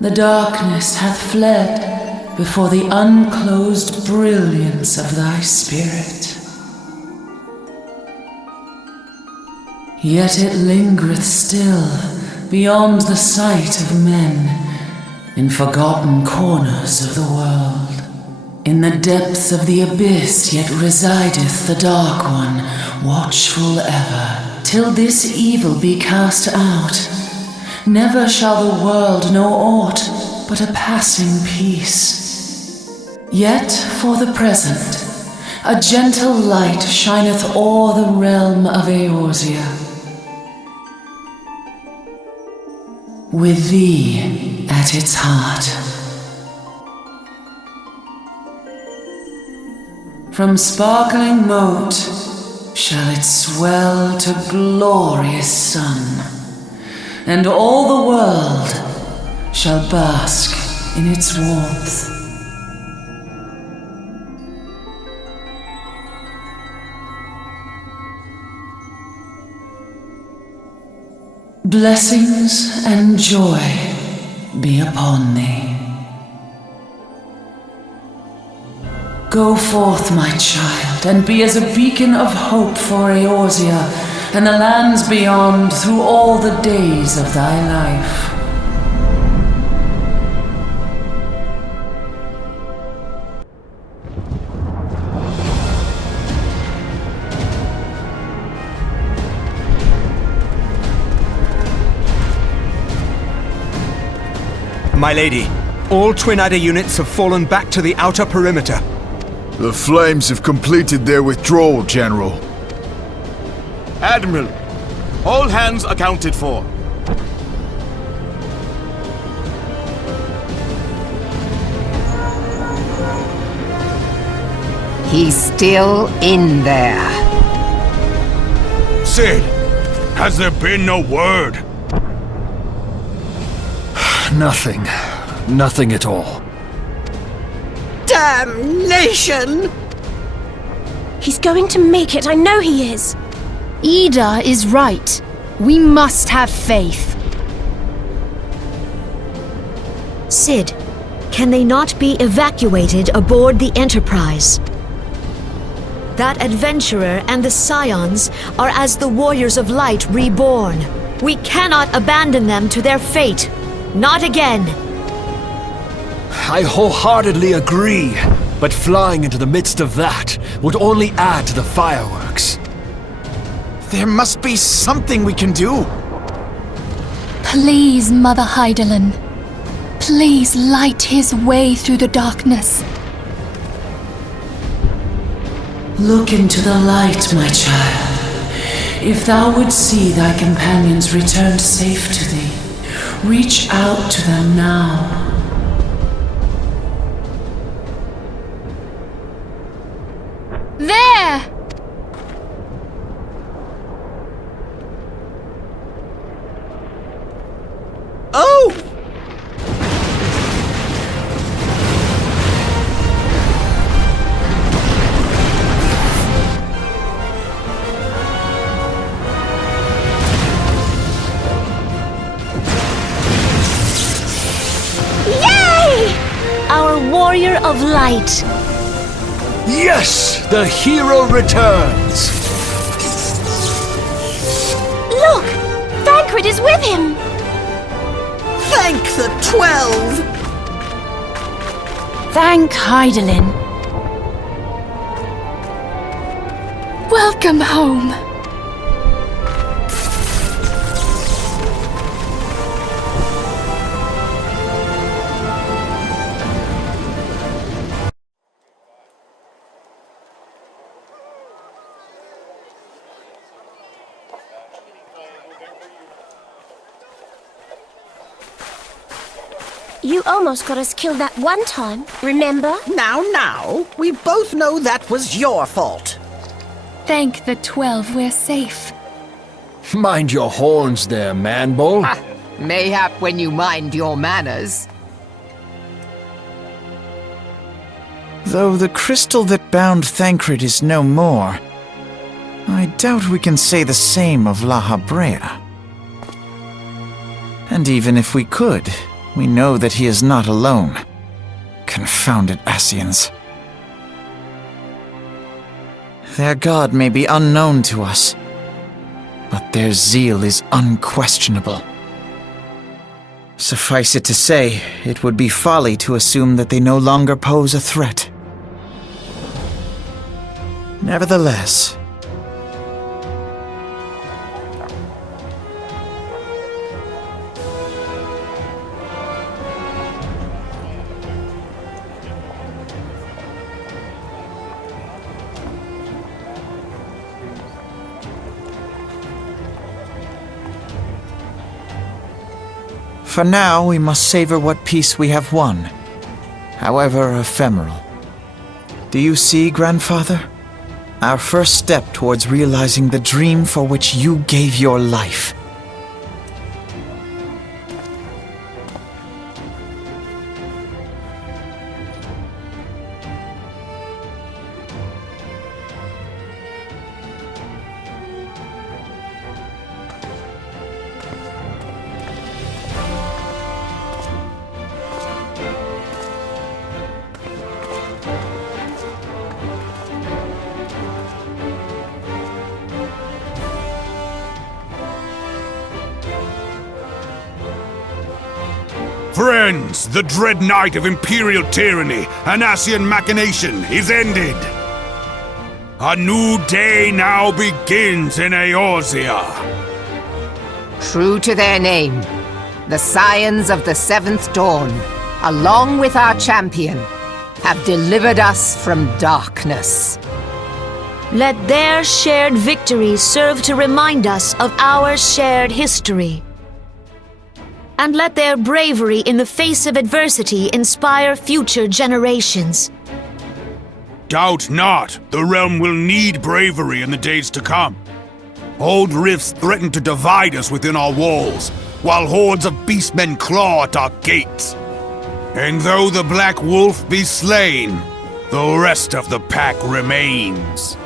The darkness hath fled before the unclosed brilliance of thy spirit. Yet it lingereth still beyond the sight of men, in forgotten corners of the world. In the depths of the abyss yet resideth the Dark One, watchful ever, till this evil be cast out. Never shall the world know aught but a passing peace. Yet for the present, a gentle light shineth o'er the realm of Eorzea. With thee at its heart. From sparkling moat shall it swell to glorious sun, and all the world shall bask in its warmth. Blessings and joy be upon thee. Go forth, my child, and be as a beacon of hope for Eorzea and the lands beyond through all the days of thy life. My lady, all Twin Adder units have fallen back to the outer perimeter. The Flames have completed their withdrawal, General. Admiral, all hands accounted for. He's still in there. Cid, has there been no word? Nothing. Nothing at all. Damnation! He's going to make it, I know he is. Ida is right. We must have faith. Cid, can they not be evacuated aboard the Enterprise? That adventurer and the Scions are as the Warriors of Light reborn. We cannot abandon them to their fate. Not again. I wholeheartedly agree, but flying into the midst of that would only add to the fireworks. There must be something we can do. Please, Mother Hydaelyn. Please light his way through the darkness. Look into the light, my child. If thou wouldst see thy companions returned safe to thee, reach out to them now. There! Oh! Yay! Our Warrior of Light. Yes! The hero returns! Look! Thancred is with him! Thank the 12! Thank Hydaelyn. Welcome home. You almost got us killed that one time, remember? Now, we both know that was your fault. Thank the 12 we're safe. Mind your horns there, man-bull. Mayhap when you mind your manners. Though the crystal that bound Thancred is no more, I doubt we can say the same of La Habrea. And even if we could, we know that he is not alone. Confounded Ascians. Their god may be unknown to us, but their zeal is unquestionable. Suffice it to say, it would be folly to assume that they no longer pose a threat. Nevertheless, for now, we must savor what peace we have won, however ephemeral. Do you see, Grandfather? Our first step towards realizing the dream for which you gave your life. Friends, the dread night of Imperial tyranny and Ascian machination is ended. A new day now begins in Eorzea. True to their name, the Scions of the Seventh Dawn, along with our champion, have delivered us from darkness. Let their shared victory serve to remind us of our shared history. And let their bravery in the face of adversity inspire future generations. Doubt not, the realm will need bravery in the days to come. Old rifts threaten to divide us within our walls, while hordes of beastmen claw at our gates. And though the Black Wolf be slain, the rest of the pack remains.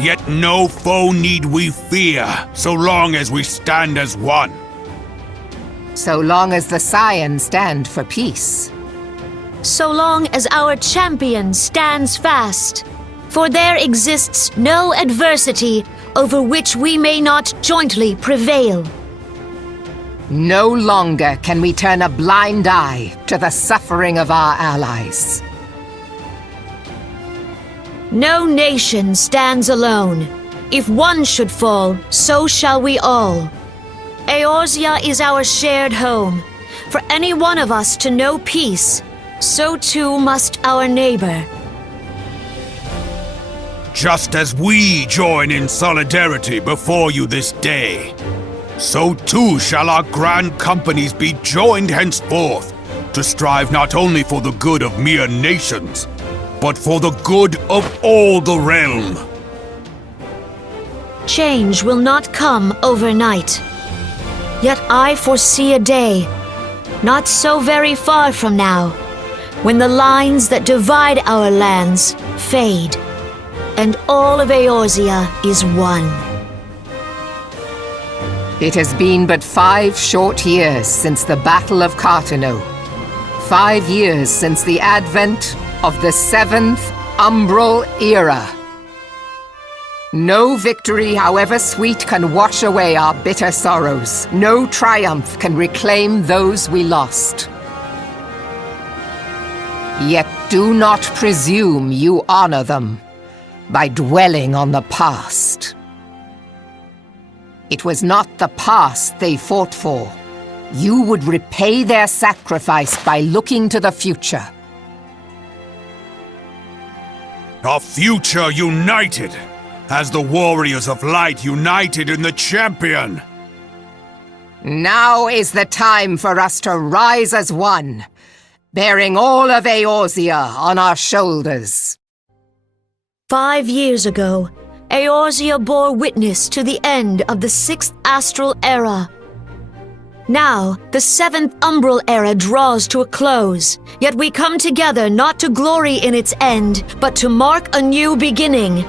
Yet no foe need we fear, so long as we stand as one. So long as the Scions stand for peace. So long as our champion stands fast. For there exists no adversity over which we may not jointly prevail. No longer can we turn a blind eye to the suffering of our allies. No nation stands alone. If one should fall, so shall we all. Eorzea is our shared home. For any one of us to know peace, so too must our neighbor. Just as we join in solidarity before you this day, so too shall our grand companies be joined henceforth to strive not only for the good of mere nations, but for the good of all the realm. Change will not come overnight. Yet I foresee a day, not so very far from now, when the lines that divide our lands fade, and all of Eorzea is one. It has been but 5 short years since the Battle of Carteneau. 5 years since the advent of the 7th Umbral Era. No victory, however sweet, can wash away our bitter sorrows. No triumph can reclaim those we lost. Yet do not presume you honor them by dwelling on the past. It was not the past they fought for. You would repay their sacrifice by looking to the future. A future united, as the warriors of light united in the champion. Now is the time for us to rise as one, bearing all of Eorzea on our shoulders. 5 years ago, Eorzea bore witness to the end of the 6th Astral Era. Now, the 7th Umbral Era draws to a close, yet we come together not to glory in its end, but to mark a new beginning.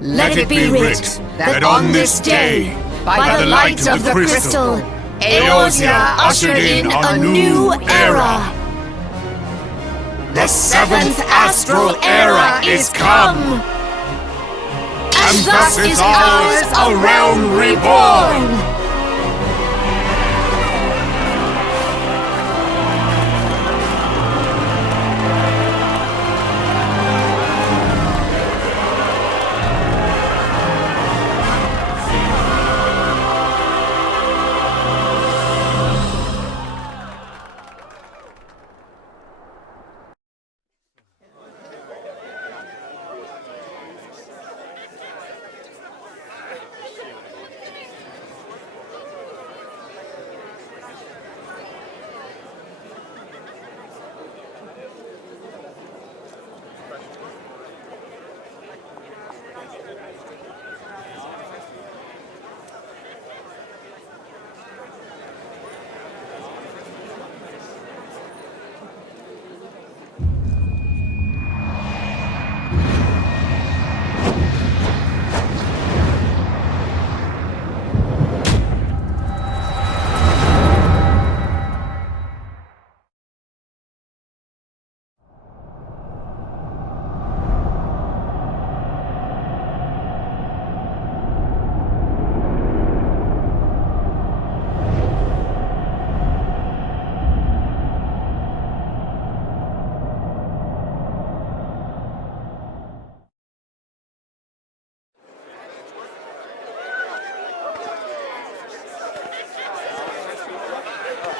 Let it be writ that on this day, by the light of the crystal, Eorzea ushered in a new era. The 7th Astral Era is come! And thus is ours a realm reborn!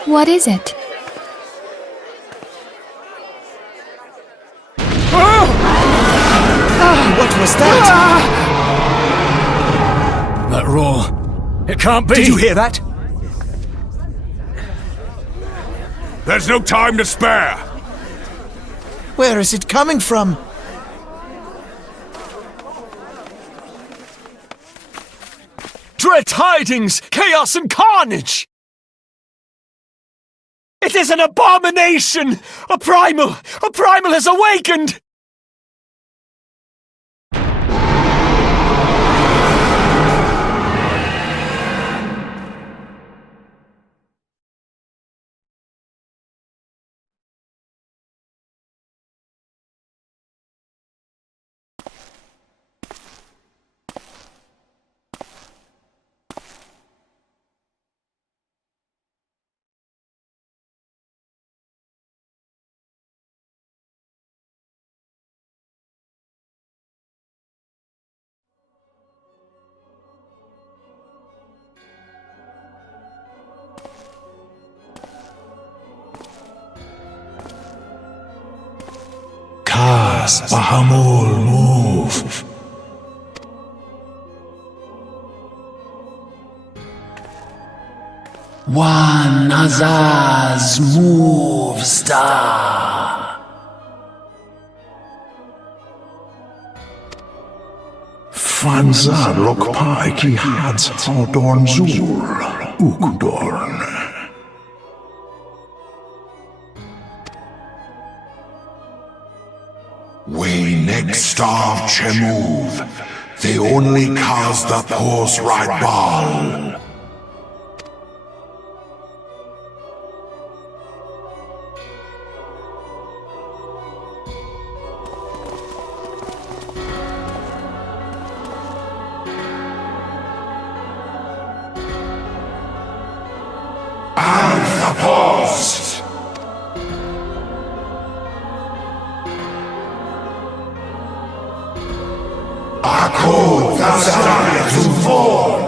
What is it? What was that? That roar. It can't be. Did you hear that? There's no time to spare. Where is it coming from? Dread tidings! Chaos and carnage! It is an abomination! A primal has awakened! Bahamul, move. One Azaz, move, star. Fanzad lokpai ki hads Haldorn Zur, Ukdorn. We next starve Chemuv. They only cause the horse ride ball. Alpha Post! Akko Thassaria to form!